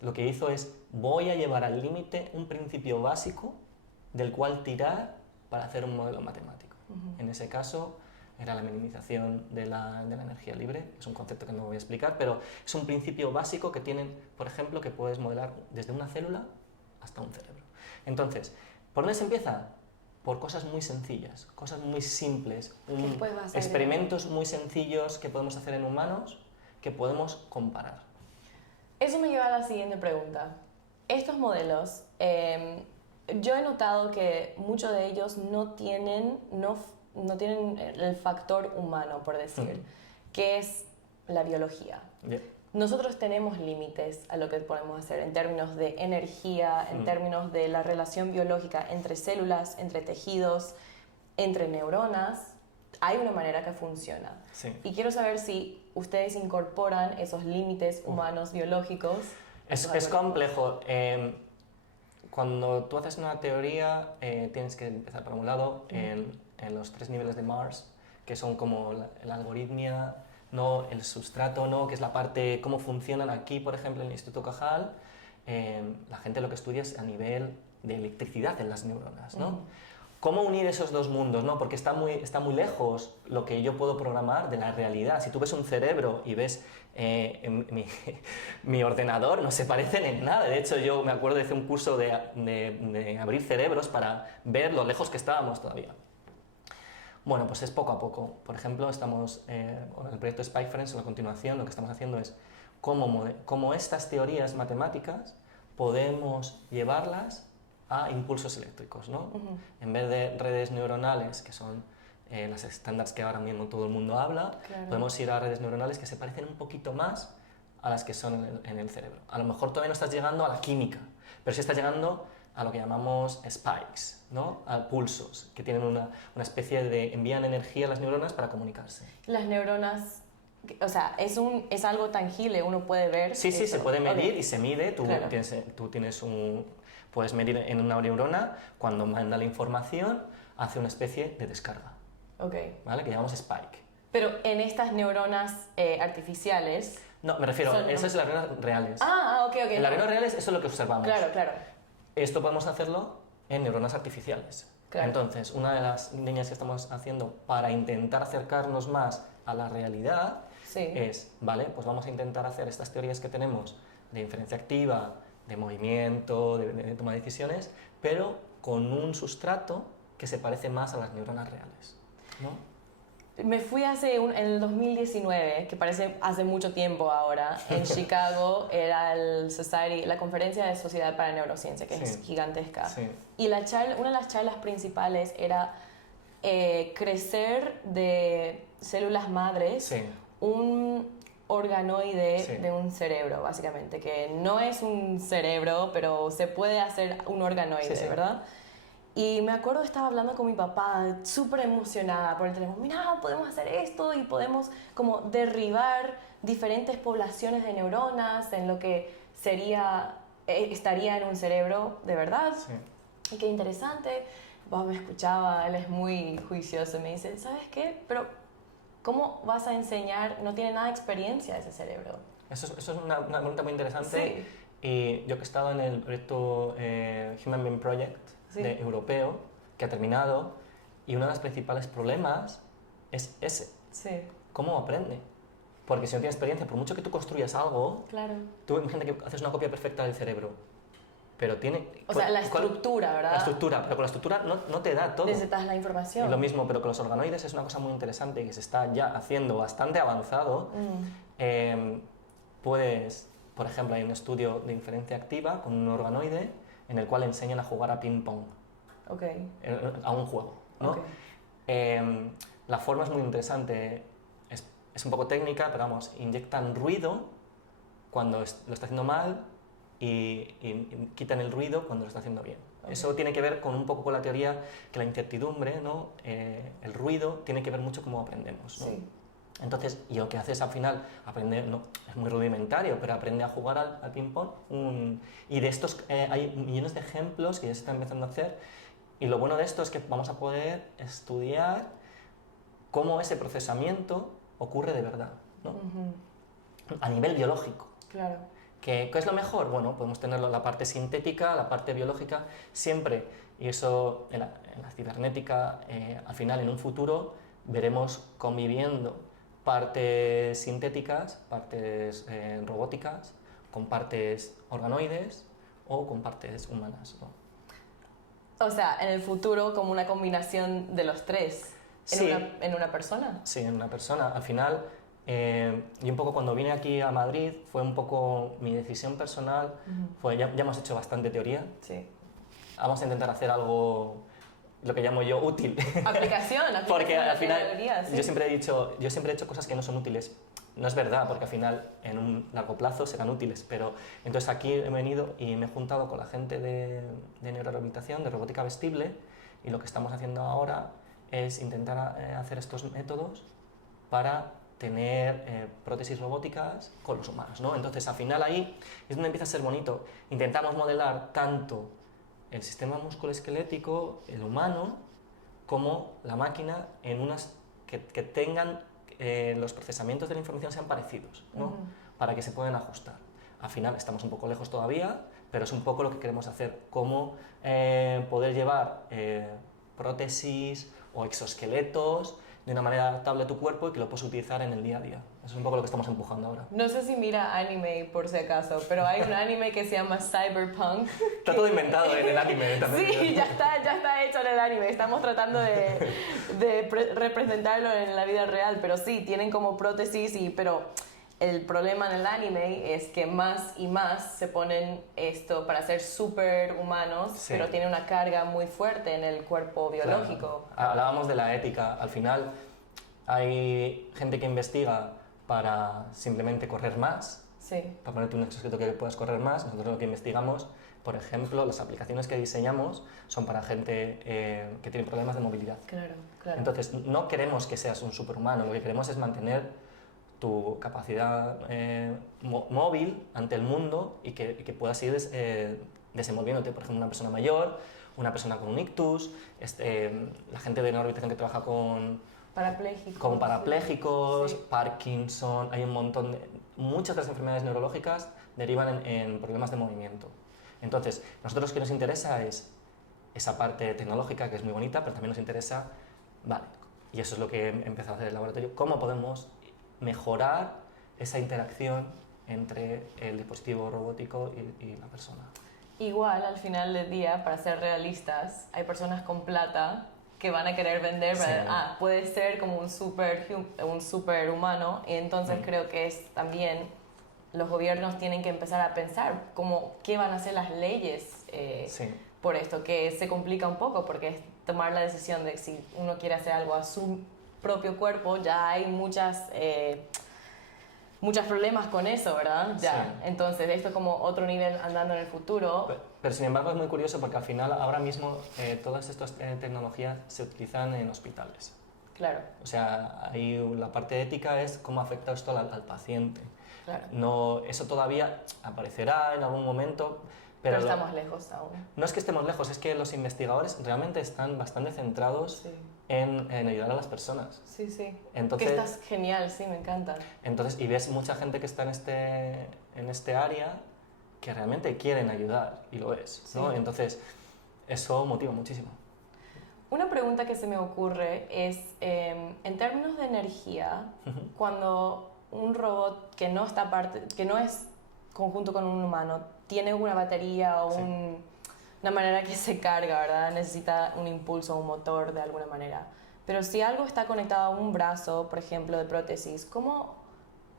lo que hizo es voy a llevar al límite un principio básico del cual tirar para hacer un modelo matemático. En ese caso era la minimización de la energía libre, es un concepto que no voy a explicar, pero es un principio básico que tienen, por ejemplo, que puedes modelar desde una célula hasta un cerebro. Entonces, ¿por dónde se empieza? Por cosas muy sencillas, cosas muy simples, experimentos muy sencillos que podemos hacer en humanos que podemos comparar. Eso me lleva a la siguiente pregunta. Estos modelos, yo he notado que muchos de ellos no tienen el factor humano, por decir, que es la biología. Bien. Nosotros tenemos límites a lo que podemos hacer en términos de energía, en términos de la relación biológica entre células, entre tejidos, entre neuronas. Hay una manera que funciona. Sí. Y quiero saber si ustedes incorporan esos límites humanos biológicos. Es complejo. Cuando tú haces una teoría, tienes que empezar por un lado en los 3 niveles de Mars, que son como la algoritmia, ¿no? El sustrato, ¿no? Que es la parte, cómo funcionan aquí, por ejemplo, en el Instituto Cajal. La gente lo que estudia es a nivel de electricidad en las neuronas, ¿no? ¿Cómo unir esos dos mundos? ¿No? Porque está muy lejos lo que yo puedo programar de la realidad. Si tú ves un cerebro y ves mi ordenador, no se parecen en nada. De hecho, yo me acuerdo de hacer un curso de abrir cerebros para ver lo lejos que estábamos todavía. Bueno, pues es poco a poco. Por ejemplo, estamos con el proyecto SpikeFriends, en la continuación, lo que estamos haciendo es cómo estas teorías matemáticas podemos llevarlas a impulsos eléctricos, ¿no? En vez de redes neuronales, que son las estándares que ahora mismo todo el mundo habla, podemos ir a redes neuronales que se parecen un poquito más a las que son en el cerebro. A lo mejor todavía no estás llegando a la química, pero sí estás llegando a lo que llamamos spikes, ¿no? A pulsos, que tienen una especie de... envían energía a las neuronas para comunicarse. Las neuronas, o sea, es algo tangible, uno puede ver. Sí, eso. se puede medir y se mide. Claro. Puedes medir en una neurona, cuando manda la información, hace una especie de descarga, ¿vale? Que llamamos spike. Pero en estas neuronas artificiales... No, me refiero, esas son las neuronas reales. Ok. En las neuronas reales eso es lo que observamos. Claro. Esto podemos hacerlo en neuronas artificiales. Claro. Entonces, una de las líneas que estamos haciendo para intentar acercarnos más a la realidad es, vale, pues vamos a intentar hacer estas teorías que tenemos de inferencia activa, de movimiento, de toma de decisiones, pero con un sustrato que se parece más a las neuronas reales, ¿no? Me fui en el 2019, que parece hace mucho tiempo ahora, en Chicago, era la conferencia de Sociedad para Neurociencia, que es gigantesca. Sí. Y una de las charlas principales era crecer de células madres un organoide de un cerebro, básicamente, que no es un cerebro, pero se puede hacer un organoide, ¿verdad? Y me acuerdo, estaba hablando con mi papá, súper emocionada por el teléfono. Mira, podemos hacer esto y podemos como derribar diferentes poblaciones de neuronas en lo que estaría en un cerebro de verdad. Sí. Y qué interesante. Papá me escuchaba, él es muy juicioso. Me dice, ¿sabes qué? Pero ¿cómo vas a enseñar? No tiene nada de experiencia ese cerebro. Eso es una pregunta muy interesante. Sí. Y yo que he estado en el proyecto Human Being Project, europeo, que ha terminado, y uno de los principales problemas es ese. Sí. ¿Cómo aprende? Porque si no tienes experiencia, por mucho que tú construyas algo, tú imagínate que haces una copia perfecta del cerebro, pero tiene... O sea, la estructura, ¿verdad? La estructura, pero con la estructura no te da todo. Necesitas la información. Y lo mismo, pero con los organoides es una cosa muy interesante que se está ya haciendo bastante avanzado. Puedes, por ejemplo, hay un estudio de inferencia activa con un organoide en el cual enseñan a jugar a ping-pong, a un juego, ¿no? La forma es muy interesante, es un poco técnica, pero vamos, inyectan ruido cuando lo está haciendo mal y quitan el ruido cuando lo está haciendo bien. Eso tiene que ver con un poco con la teoría que la incertidumbre, ¿no? El ruido tiene que ver mucho cómo aprendemos, ¿no? Entonces, y lo que haces al final, aprender, no, es muy rudimentario, pero aprende a jugar al ping-pong. Y de estos hay millones de ejemplos que ya se están empezando a hacer. Y lo bueno de esto es que vamos a poder estudiar cómo ese procesamiento ocurre de verdad, ¿no? A nivel biológico. Claro. ¿Qué es lo mejor? Bueno, podemos tenerlo la parte sintética, la parte biológica, siempre, y eso en la cibernética, al final, en un futuro, veremos conviviendo partes sintéticas, partes robóticas, con partes organoides o con partes humanas, ¿no? O sea, en el futuro como una combinación de los tres Sí. en una persona. Sí, en una persona. Al final, y un poco cuando vine aquí a Madrid, fue un poco mi decisión personal, fue ya hemos hecho bastante teoría, Sí. vamos a intentar hacer algo, lo que llamo yo, útil. Aplicación Porque de la al final, teoría, sí. yo siempre he hecho cosas que no son útiles. No es verdad, porque al final en un largo plazo serán útiles, pero entonces aquí he venido y me he juntado con la gente de neurorehabilitación, de robótica vestible, y lo que estamos haciendo ahora es intentar hacer estos métodos para tener prótesis robóticas con los humanos, ¿no? Entonces al final ahí es donde empieza a ser bonito. Intentamos modelar tanto el sistema musculoesquelético, el humano, como la máquina en unas que tengan los procesamientos de la información sean parecidos, ¿no? Para que se puedan ajustar. Al final estamos un poco lejos todavía, pero es un poco lo que queremos hacer, cómo poder llevar prótesis o exoesqueletos de una manera adaptable a tu cuerpo y que lo puedas utilizar en el día a día. Eso es un poco lo que estamos empujando ahora. No sé si mira anime por si acaso, pero hay un anime que se llama Cyberpunk. Está todo inventado en el anime también. Sí, ya está hecho en el anime. Estamos tratando de representarlo en la vida real, pero sí, tienen como prótesis, pero el problema en el anime es que más y más se ponen esto para ser súper humanos, Sí. pero tiene una carga muy fuerte en el cuerpo biológico. Claro. Hablábamos de la ética. Al final hay gente que investiga para simplemente correr más, Sí. para ponerte un exoesqueleto que puedas correr más. Nosotros lo que investigamos, por ejemplo, las aplicaciones que diseñamos son para gente que tiene problemas de movilidad. Claro, claro. Entonces, no queremos que seas un superhumano, lo que queremos es mantener tu capacidad móvil ante el mundo y que puedas ir desenvolviéndote. Por ejemplo, una persona mayor, una persona con un ictus, la gente de neurorehabilitación que trabaja con parapléjicos, Sí. Parkinson, hay un montón de... Muchas de las enfermedades neurológicas derivan en problemas de movimiento. Entonces, nosotros lo que nos interesa es esa parte tecnológica, que es muy bonita, pero también nos interesa, vale, y eso es lo que he empezado a hacer en el laboratorio, cómo podemos mejorar esa interacción entre el dispositivo robótico y la persona. Igual, al final del día, para ser realistas, hay personas con plata que van a querer vender, Sí. puede ser como un superhumano, y entonces creo que es también los gobiernos tienen que empezar a pensar como qué van a hacer las leyes Sí. por esto, que se complica un poco porque es tomar la decisión de si uno quiere hacer algo a su propio cuerpo, ya hay muchos problemas con eso, ¿verdad? Ya. Sí. Entonces, esto como otro nivel andando en el futuro. Pero sin embargo es muy curioso porque al final ahora mismo todas estas tecnologías se utilizan en hospitales. Claro, O sea, ahí la parte ética es cómo afecta esto al paciente. claro. No, eso todavía aparecerá en algún momento, Pero pero estamos lejos aún. no es que estemos lejos, es que los investigadores realmente están bastante centrados Sí, en ayudar a las personas. sí, sí. Entonces, Que estás genial, sí, me encanta. y ves mucha gente que está en este área que realmente quieren ayudar, y lo es, ¿no? Sí. Entonces, eso motiva muchísimo. Una pregunta que se me ocurre es, en términos de energía, cuando un robot que no es conjunto con un humano, tiene una batería o Sí. una manera que se carga, ¿verdad? Necesita un impulso, un motor de alguna manera. Pero si algo está conectado a un brazo, por ejemplo, de prótesis, ¿cómo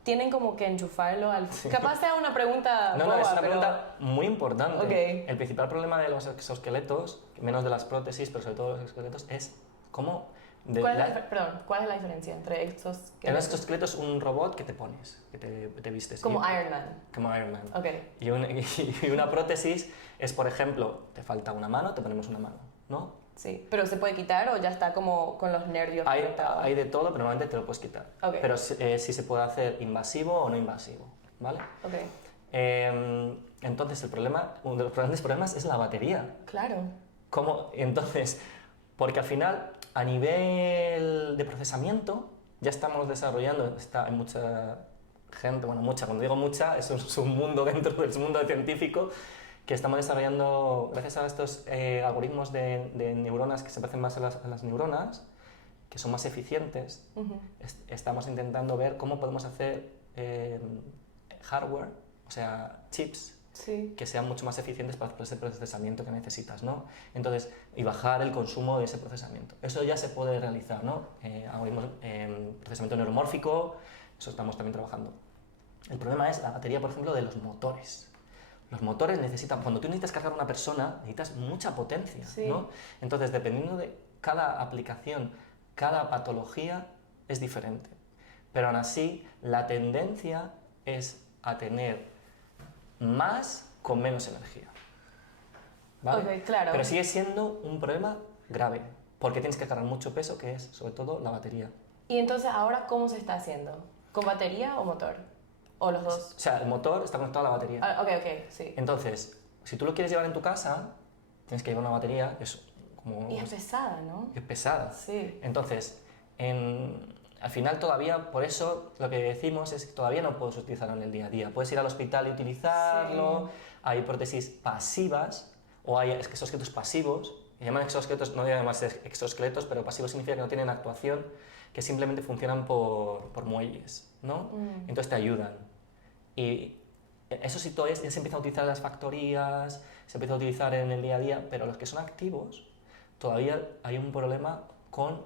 tienen como que enchufarlo al...? Capaz sea una pregunta No, boba, es una pero... pregunta muy importante. Ok. El principal problema de los exoesqueletos, menos de las prótesis, pero sobre todo de los exoesqueletos, es cómo... ¿Cuál es la diferencia entre estos? El exoesqueleto es un robot que te pones, que te vistes. Como Y- Iron Man. Como Iron Man. Ok. Y una prótesis es, por ejemplo, te falta una mano, te ponemos una mano, ¿no? Sí, pero ¿se puede quitar o ya está como con los nervios conectados? Hay de todo, pero normalmente te lo puedes quitar. Ok. Pero sí se puede hacer invasivo o no invasivo, ¿vale? Ok, Entonces, uno de los grandes problemas es la batería. claro. ¿Cómo? Entonces, porque al final a nivel de procesamiento, ya estamos desarrollando, hay mucha gente, bueno, mucha, cuando digo mucha, eso es un mundo dentro del mundo científico, que estamos desarrollando, gracias a estos algoritmos de neuronas que se parecen más a las neuronas, que son más eficientes, estamos intentando ver cómo podemos hacer hardware, o sea, chips, que sean mucho más eficientes para ese procesamiento que necesitas, ¿no? Entonces, y bajar el consumo de ese procesamiento. Eso ya se puede realizar, ¿no? Algoritmos, procesamiento neuromórfico, eso estamos también trabajando. El problema es la batería, por ejemplo, de los motores. Los motores necesitan, cuando tú necesitas cargar a una persona, necesitas mucha potencia, ¿no? Entonces, dependiendo de cada aplicación, cada patología es diferente. Pero aún así, la tendencia es a tener más con menos energía. ¿Vale? Okay, claro. Pero sigue siendo un problema grave, porque tienes que cargar mucho peso, que es sobre todo la batería. ¿Y entonces ahora cómo se está haciendo? ¿Con batería o motor? ¿O los dos? O sea, el motor está conectado a la batería. Ok, sí. Entonces, si tú lo quieres llevar en tu casa, tienes que llevar una batería que es como... Y es pesada, ¿no? Es pesada. Sí. Entonces, al final todavía, por eso lo que decimos es que todavía no puedes utilizarlo en el día a día. Puedes ir al hospital y utilizarlo, hay prótesis pasivas o hay exoesqueletos pasivos. Se llaman exoesqueletos, no deben llamarse exoesqueletos, pero pasivos significa que no tienen actuación, que simplemente funcionan por muelles, ¿no? Entonces te ayudan. Y eso sí, ya se empieza a utilizar en las factorías, se empieza a utilizar en el día a día, pero los que son activos, todavía hay un problema con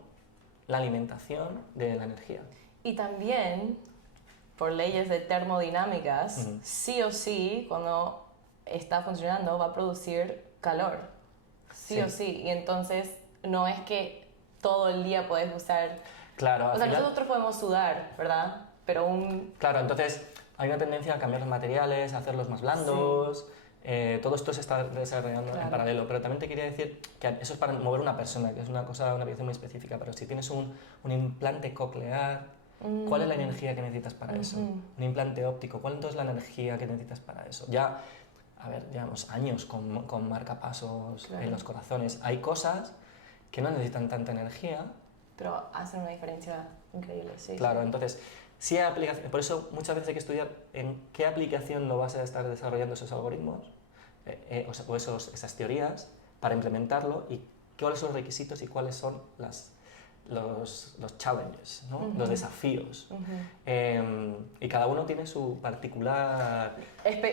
la alimentación de la energía. Y también, por leyes de termodinámicas, sí o sí, cuando está funcionando, va a producir calor. Sí o sí. Y entonces, no es que todo el día puedes usar... Claro, o sea, nosotros podemos sudar, ¿verdad? Pero Claro, entonces hay una tendencia a cambiar los materiales, a hacerlos más blandos... todo esto se está desarrollando en paralelo, pero también te quería decir que eso es para mover una persona, que es una aplicación muy específica, pero si tienes un implante coclear, ¿cuál es la energía que necesitas para eso? Un implante óptico, ¿cuál entonces es la energía que necesitas para eso? Ya, a ver, llevamos años con marcapasos en los corazones, hay cosas que no necesitan tanta energía, pero hacen una diferencia increíble, sí. Claro, entonces... Sí hay aplicaciones, por eso muchas veces hay que estudiar en qué aplicación lo vas a estar desarrollando esos algoritmos o esas teorías para implementarlo y cuáles son los requisitos y cuáles son los challenges, ¿no? Los desafíos. Y cada uno tiene su particular...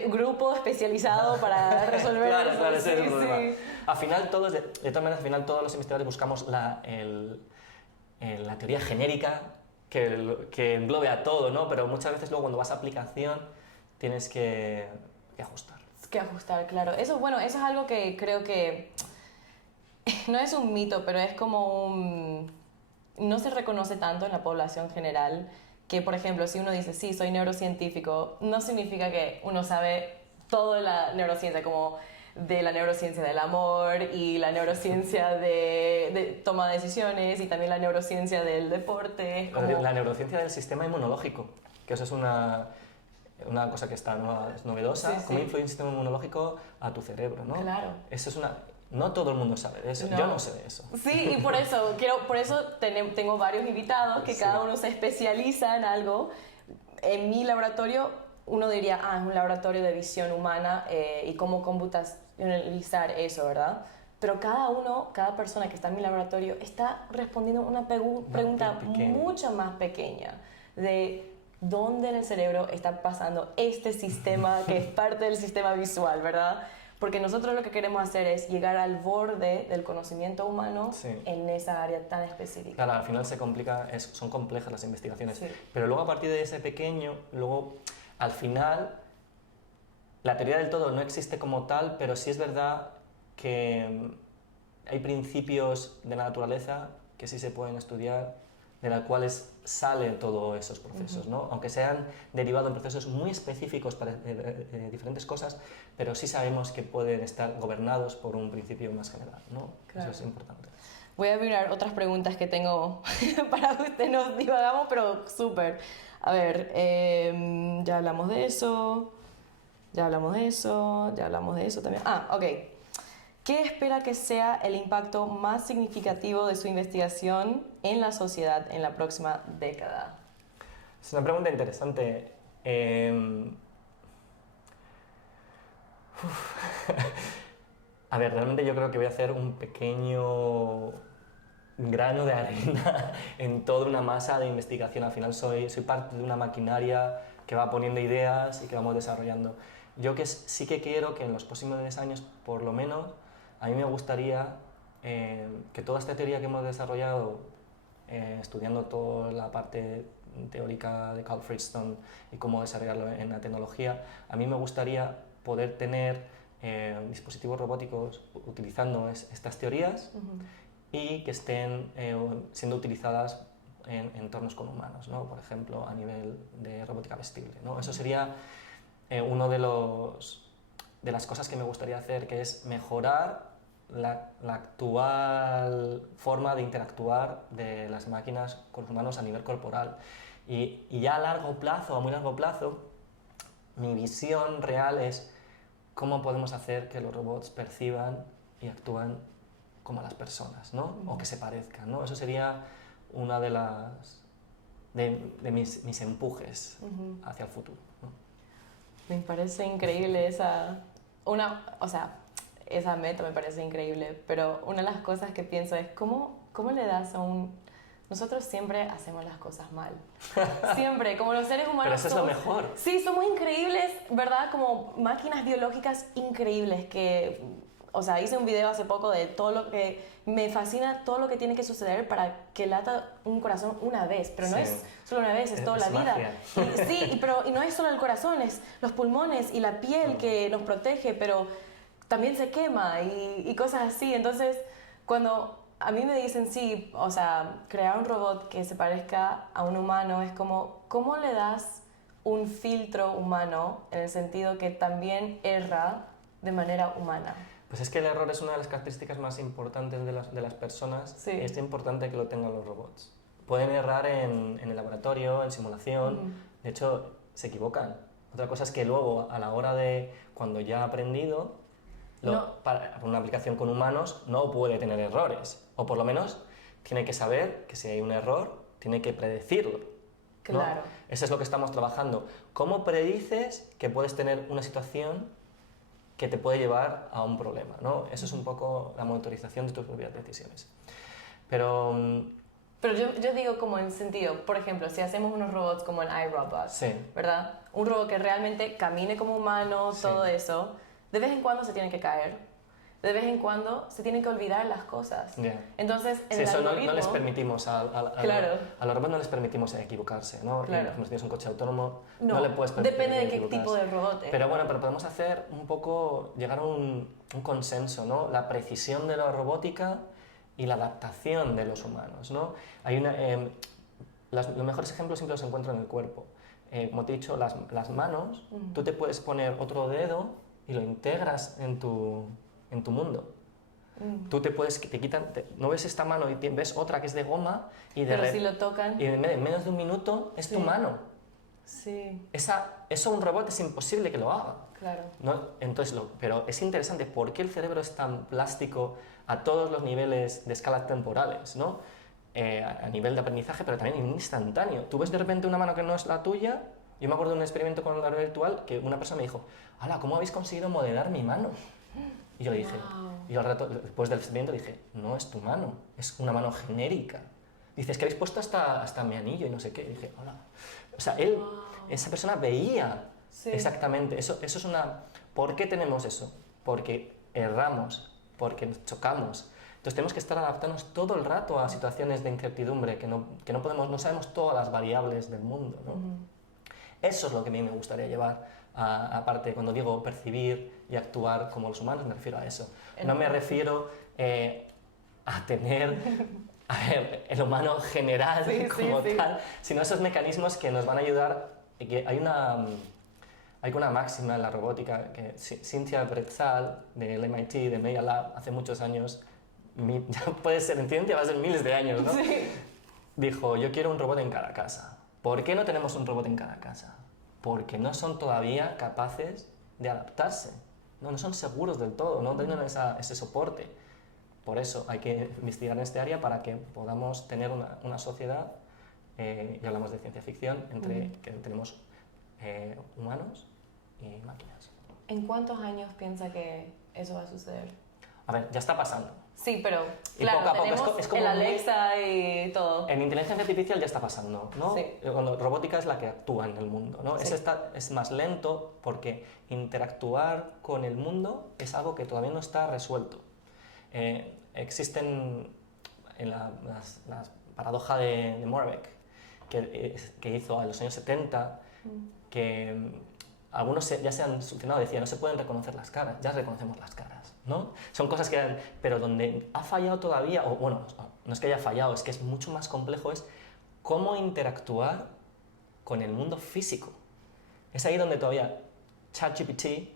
grupo especializado para resolver claro, eso. Ese es el problema. Al final, de todas maneras, al final todos los investigadores buscamos la teoría genérica que englobe a todo, ¿no? Pero muchas veces luego cuando vas a aplicación tienes que ajustar. Que ajustar, claro. Eso es algo que creo que no es un mito, pero es como no se reconoce tanto en la población general que, por ejemplo, si uno dice, sí, soy neurocientífico, no significa que uno sabe toda la neurociencia, como de la neurociencia del amor y la neurociencia de toma de decisiones y también la neurociencia del deporte. La neurociencia del sistema inmunológico, que eso es una cosa que está novedosa, cómo influye el sistema inmunológico a tu cerebro, ¿no? Claro. Eso es no todo el mundo sabe de eso, yo no sé de eso. Sí, y por eso tengo varios invitados que cada uno se especializa en algo. En mi laboratorio, uno diría, es un laboratorio de visión humana y cómo computacionalizar eso, ¿verdad? Pero cada persona que está en mi laboratorio está respondiendo una pregunta mucho más pequeña de dónde en el cerebro está pasando este sistema que es parte del sistema visual, ¿verdad? Porque nosotros lo que queremos hacer es llegar al borde del conocimiento humano en esa área tan específica. Claro, al final son complejas las investigaciones, pero luego a partir de ese pequeño, al final, la teoría del todo no existe como tal, pero sí es verdad que hay principios de la naturaleza que sí se pueden estudiar, de los cuales salen todos esos procesos, ¿no? Aunque sean derivados en procesos muy específicos para diferentes cosas, pero sí sabemos que pueden estar gobernados por un principio más general, ¿no? Claro. Eso es importante. Voy a mirar otras preguntas que tengo para que usted nos divagamos, pero súper. A ver, ya hablamos de eso, ya hablamos de eso también. Ok. ¿Qué espera que sea el impacto más significativo de su investigación en la sociedad en la próxima década? Es una pregunta interesante. A ver, realmente yo creo que voy a hacer un pequeño grano de arena en toda una masa de investigación. Al final soy parte de una maquinaria que va poniendo ideas y que vamos desarrollando. Yo sí que quiero que en los próximos 10 años, por lo menos, a mí me gustaría que toda esta teoría que hemos desarrollado, estudiando toda la parte teórica de Carl Fredstone y cómo desarrollarlo en la tecnología, a mí me gustaría poder tener dispositivos robóticos utilizando estas teorías y que estén siendo utilizadas en entornos con humanos, ¿no? Por ejemplo, a nivel de robótica vestible, ¿no? Eso sería uno de las cosas que me gustaría hacer, que es mejorar la actual forma de interactuar de las máquinas con los humanos a nivel corporal. Y ya a largo plazo, a muy largo plazo, mi visión real es cómo podemos hacer que los robots perciban y actúen como las personas, ¿no? O que se parezcan, ¿no? Eso sería una de mis empujes hacia el futuro, ¿no? Me parece increíble esa meta me parece increíble, pero una de las cosas que pienso es cómo le das a un... Nosotros siempre hacemos las cosas mal. Siempre, como los seres humanos. Pero eso es lo mejor. Sí, somos increíbles, ¿verdad? Como máquinas biológicas increíbles que... O sea, hice un video hace poco de todo lo que... Me fascina todo lo que tiene que suceder para que lata un corazón una vez. Pero no es solo una vez, es toda la vida. Y no es solo el corazón, es los pulmones y la piel que nos protege, pero también se quema y cosas así. Entonces, cuando a mí me dicen, sí, o sea, crear un robot que se parezca a un humano es como, ¿cómo le das un filtro humano en el sentido que también erra de manera humana? Pues es que el error es una de las características más importantes de las personas. Sí. Y es importante que lo tengan los robots. Pueden errar en el laboratorio, en simulación, de hecho se equivocan. Otra cosa es que luego, a la hora de cuando ya ha aprendido, para una aplicación con humanos no puede tener errores. O por lo menos tiene que saber que si hay un error, tiene que predecirlo, ¿no? Claro. Eso es lo que estamos trabajando. ¿Cómo predices que puedes tener una situación que te puede llevar a un problema, ¿no? Eso es un poco la monitorización de tus propias decisiones. Pero yo digo como en sentido, por ejemplo, si hacemos unos robots como el iRobot, ¿verdad? Un robot que realmente camine como humano, todo eso, de vez en cuando se tiene que caer, de vez en cuando se tienen que olvidar las cosas. Entonces, en el eso algoritmo... no les permitimos a los robots no les permitimos equivocarse, ¿no? Claro. Y, por ejemplo, si tienes un coche autónomo, no le puedes permitir depende de qué equivocarse. tipo de robot. Pero bueno, pero podemos hacer un poco, llegar a un consenso, ¿no? La precisión de la robótica y la adaptación de los humanos, ¿no? Hay los mejores ejemplos siempre los encuentro en el cuerpo. Como te he dicho, las manos, tú te puedes poner otro dedo y lo integras en tu mundo. Tú te quitan, no ves esta mano y ves otra que es de goma y Pero si lo tocan... Y en menos de un minuto es tu mano. Sí. Eso un robot es imposible que lo haga. Claro. ¿No? Entonces, pero es interesante por qué el cerebro es tan plástico a todos los niveles de escalas temporales, ¿no? A nivel de aprendizaje, pero también instantáneo. Tú ves de repente una mano que no es la tuya. Yo me acuerdo de un experimento con la realidad virtual que una persona me dijo, ¡hala! ¿Cómo habéis conseguido modelar mi mano? Y yo le dije, y al rato, después del experimento, dije, no es tu mano, es una mano genérica. Dices que habéis puesto hasta mi anillo y no sé qué. Y dije, hola. O sea, esa persona veía exactamente. Eso es una... ¿Por qué tenemos eso? Porque erramos, porque nos chocamos. Entonces tenemos que estar adaptándonos todo el rato a situaciones de incertidumbre, que no sabemos todas las variables del mundo, ¿no? Eso es lo que a mí me gustaría llevar, aparte, cuando digo percibir y actuar como los humanos, me refiero a eso. No me refiero a tener el humano general como tal, sino esos mecanismos que nos van a ayudar. Que hay una máxima en la robótica que Cynthia Bretzal, del MIT, de Media Lab, hace muchos años, ya puede ser, en ciencia va a ser miles de años, ¿no? Dijo, yo quiero un robot en cada casa. ¿Por qué no tenemos un robot en cada casa? Porque no son todavía capaces de adaptarse. no son seguros del todo, no tienen ese soporte. Por eso hay que investigar en este área para que podamos tener una sociedad, y hablamos de ciencia ficción, entre que tenemos humanos y máquinas. ¿En cuántos años piensa que eso va a suceder? A ver, ya está pasando. Sí, pero Y claro, poco a poco, tenemos es como el Alexa y todo. En inteligencia artificial ya está pasando, ¿no? Sí. Cuando robótica es la que actúa en el mundo, ¿no? Sí. Es más lento porque interactuar con el mundo es algo que todavía no está resuelto. Existen en la paradoja de Moravec, que hizo en los años 70, que algunos ya se han solucionado, decía, no se pueden reconocer las caras, ya reconocemos las caras, ¿no? Son cosas que pero donde ha fallado todavía, o bueno, no es que haya fallado, es que es mucho más complejo, es cómo interactuar con el mundo físico. Es ahí donde todavía ChatGPT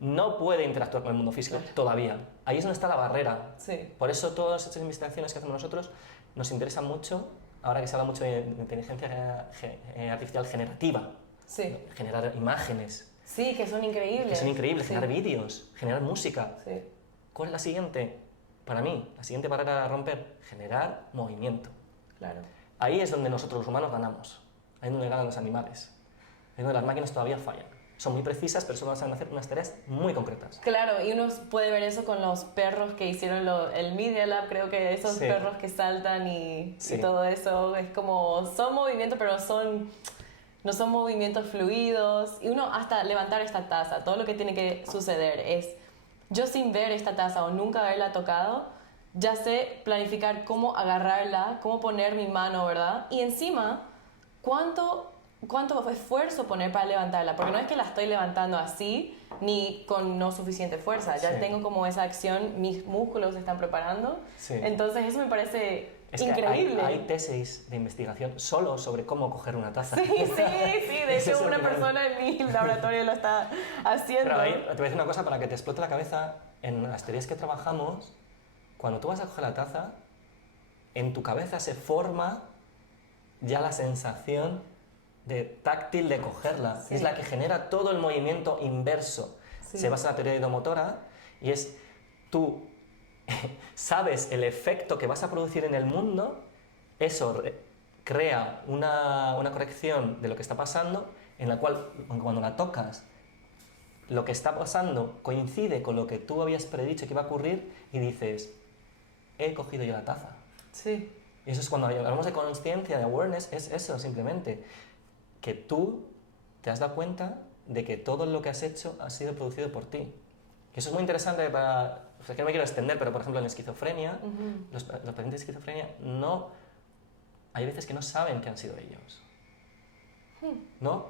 no puede interactuar con el mundo físico, todavía. Ahí es donde está la barrera. Sí. Por eso todas estas investigaciones que hacemos nosotros nos interesan mucho, ahora que se habla mucho de inteligencia artificial generativa. Sí. Generar imágenes. Sí, que son increíbles. Que son increíbles, Sí. generar vídeos, generar música. Sí. ¿Cuál es la siguiente? Para mí, la siguiente barrera a romper, generar movimiento. Claro. Ahí es donde nosotros los humanos ganamos. Ahí es donde ganan los animales. Ahí es donde las máquinas todavía fallan. Son muy precisas, pero solo saben hacer unas tareas muy concretas. Claro, y uno puede ver eso con los perros que hicieron el Media Lab, creo que esos Sí. perros que saltan y Sí. todo eso, es como, son movimientos, pero no son movimientos fluidos. Y uno hasta levantar esta taza, todo lo que tiene que suceder es, yo sin ver esta taza o nunca haberla tocado, ya sé planificar cómo agarrarla, cómo poner mi mano, ¿verdad? Y encima, cuánto esfuerzo poner para levantarla, porque no es que la estoy levantando así ni con no suficiente fuerza, ya Sí. tengo como esa acción, mis músculos se están preparando, Sí. entonces eso me parece Es increíble. que hay tesis de investigación solo sobre cómo coger una taza. Sí, de Ese es hecho el una primer- persona en mi laboratorio lo está haciendo. Pero ahí te voy a decir una cosa para que te explote la cabeza. En las teorías que trabajamos, cuando tú vas a coger la taza, en tu cabeza se forma ya la sensación de táctil de cogerla. Sí. Es la que genera todo el movimiento inverso. Sí. Se basa en la teoría idomotora y es tú sabes el efecto que vas a producir en el mundo, eso crea una corrección de lo que está pasando, en la cual cuando la tocas, lo que está pasando coincide con lo que tú habías predicho que iba a ocurrir y dices, he cogido yo la taza. Sí. Y eso es cuando hablamos de consciencia, de awareness, es eso simplemente, que tú te has dado cuenta de que todo lo que has hecho ha sido producido por ti. Y eso es muy interesante para... O sea, que no me quiero extender, pero por ejemplo en esquizofrenia, los pacientes de esquizofrenia hay veces que no saben que han sido ellos. ¿No?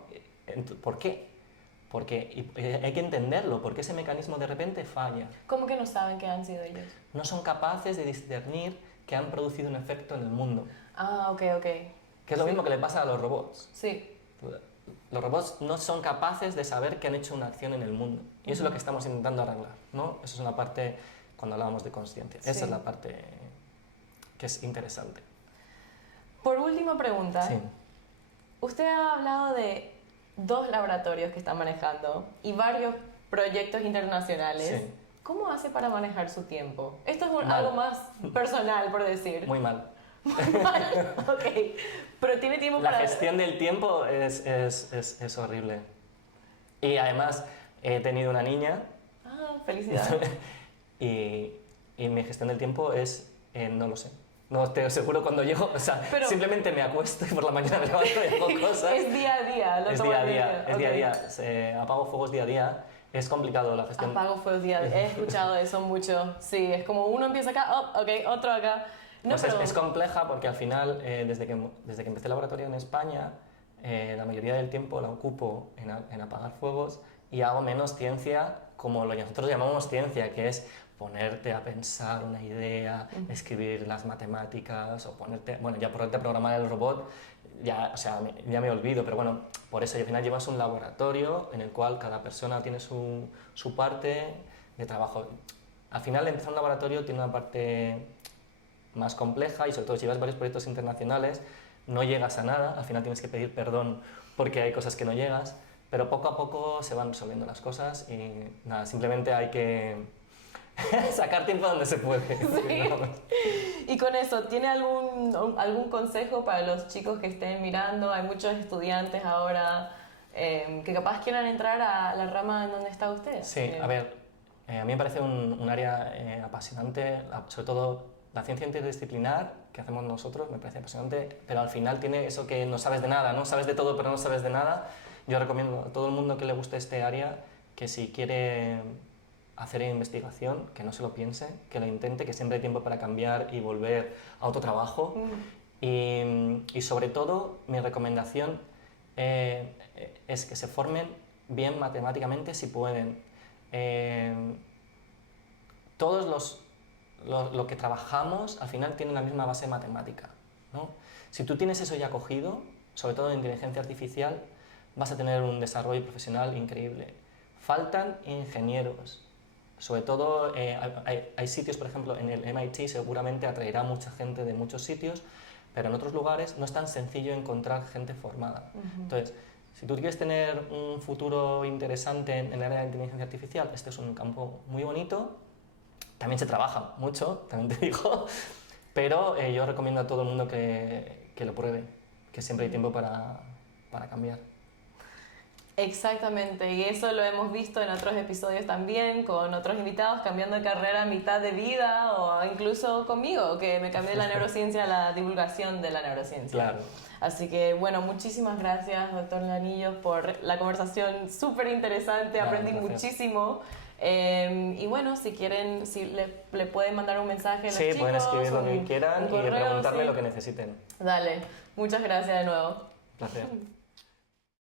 ¿Por qué? Porque hay que entenderlo, porque ese mecanismo de repente falla. ¿Cómo que no saben que han sido ellos? No son capaces de discernir que han producido un efecto en el mundo. Ah, ok. Que es lo mismo que le pasa a los robots. Sí. Los robots no son capaces de saber que han hecho una acción en el mundo. Y eso es lo que estamos intentando arreglar, ¿no? Eso es una parte, cuando hablábamos de consciencia, esa Sí. es la parte que es interesante. Por última pregunta, Sí. usted ha hablado de 2 laboratorios que está manejando y varios proyectos internacionales. Sí. ¿Cómo hace para manejar su tiempo? Esto es Mal. algo más personal, por decir. Muy mal. Mal, ok. Pero tiene tiempo La para... gestión del tiempo es horrible. Y además he tenido una niña Ah, felicidades. y mi gestión del tiempo es, no lo sé. No te aseguro cuando llego, o sea, Pero- simplemente me acuesto y por la mañana me levanto y hago cosas. Es día a día. Lo Es toma día a el día, es ok. día a día. Apago fuegos día a día. Es complicado la gestión. Apago fuegos día a día. He escuchado eso mucho. Sí, es como uno empieza acá, oh, ok, otro acá. No, Pues pero... es compleja porque al final, desde que empecé el laboratorio en España, la mayoría del tiempo la ocupo en apagar fuegos y hago menos ciencia como lo que nosotros llamamos ciencia, que es ponerte a pensar una idea, escribir las matemáticas o ponerte, bueno, ya ponerte a programar el robot, ya, o sea, ya me olvido, pero bueno, por eso al final llevas un laboratorio en el cual cada persona tiene su parte de trabajo. Al final empezar un laboratorio tiene una parte más compleja y sobre todo si llevas varios proyectos internacionales no llegas a nada, al final tienes que pedir perdón porque hay cosas que no llegas, pero poco a poco se van resolviendo las cosas y nada, simplemente hay que sacar tiempo donde se puede. Sí. Y con eso, ¿tiene algún consejo para los chicos que estén mirando? Hay muchos estudiantes ahora que capaz quieran entrar a la rama en donde está usted. Sí, a ver, a mí me parece un área apasionante, sobre todo la ciencia interdisciplinar que hacemos nosotros me parece apasionante, pero al final tiene eso que no sabes de nada, ¿no? Sabes de todo pero no sabes de nada. Yo recomiendo a todo el mundo que le guste este área que si quiere hacer investigación, que no se lo piense, que lo intente, que siempre hay tiempo para cambiar y volver a otro trabajo. Y sobre todo, mi recomendación es que se formen bien matemáticamente si pueden. Todos lo que trabajamos al final tiene la misma base matemática, ¿no? Si tú tienes eso ya cogido, sobre todo en inteligencia artificial, vas a tener un desarrollo profesional increíble. Faltan ingenieros. Sobre todo hay sitios, por ejemplo, en el MIT seguramente atraerá mucha gente de muchos sitios, pero en otros lugares no es tan sencillo encontrar gente formada. Entonces, si tú quieres tener un futuro interesante en el área de inteligencia artificial, este es un campo muy bonito. También se trabaja mucho, también te digo, pero yo recomiendo a todo el mundo que lo pruebe, que siempre hay tiempo para cambiar. Exactamente, y eso lo hemos visto en otros episodios también, con otros invitados cambiando de carrera a mitad de vida, o incluso conmigo, que me cambié de la neurociencia a la divulgación de la neurociencia. Claro. Así que, bueno, muchísimas gracias, doctor Lanillos, por la conversación súper interesante, aprendí muchísimo. Y bueno, si quieren, si le pueden mandar un mensaje a los chicos. Sí, pueden escribir lo que quieran y preguntarme sí. lo que necesiten. Dale, muchas gracias de nuevo. Placer.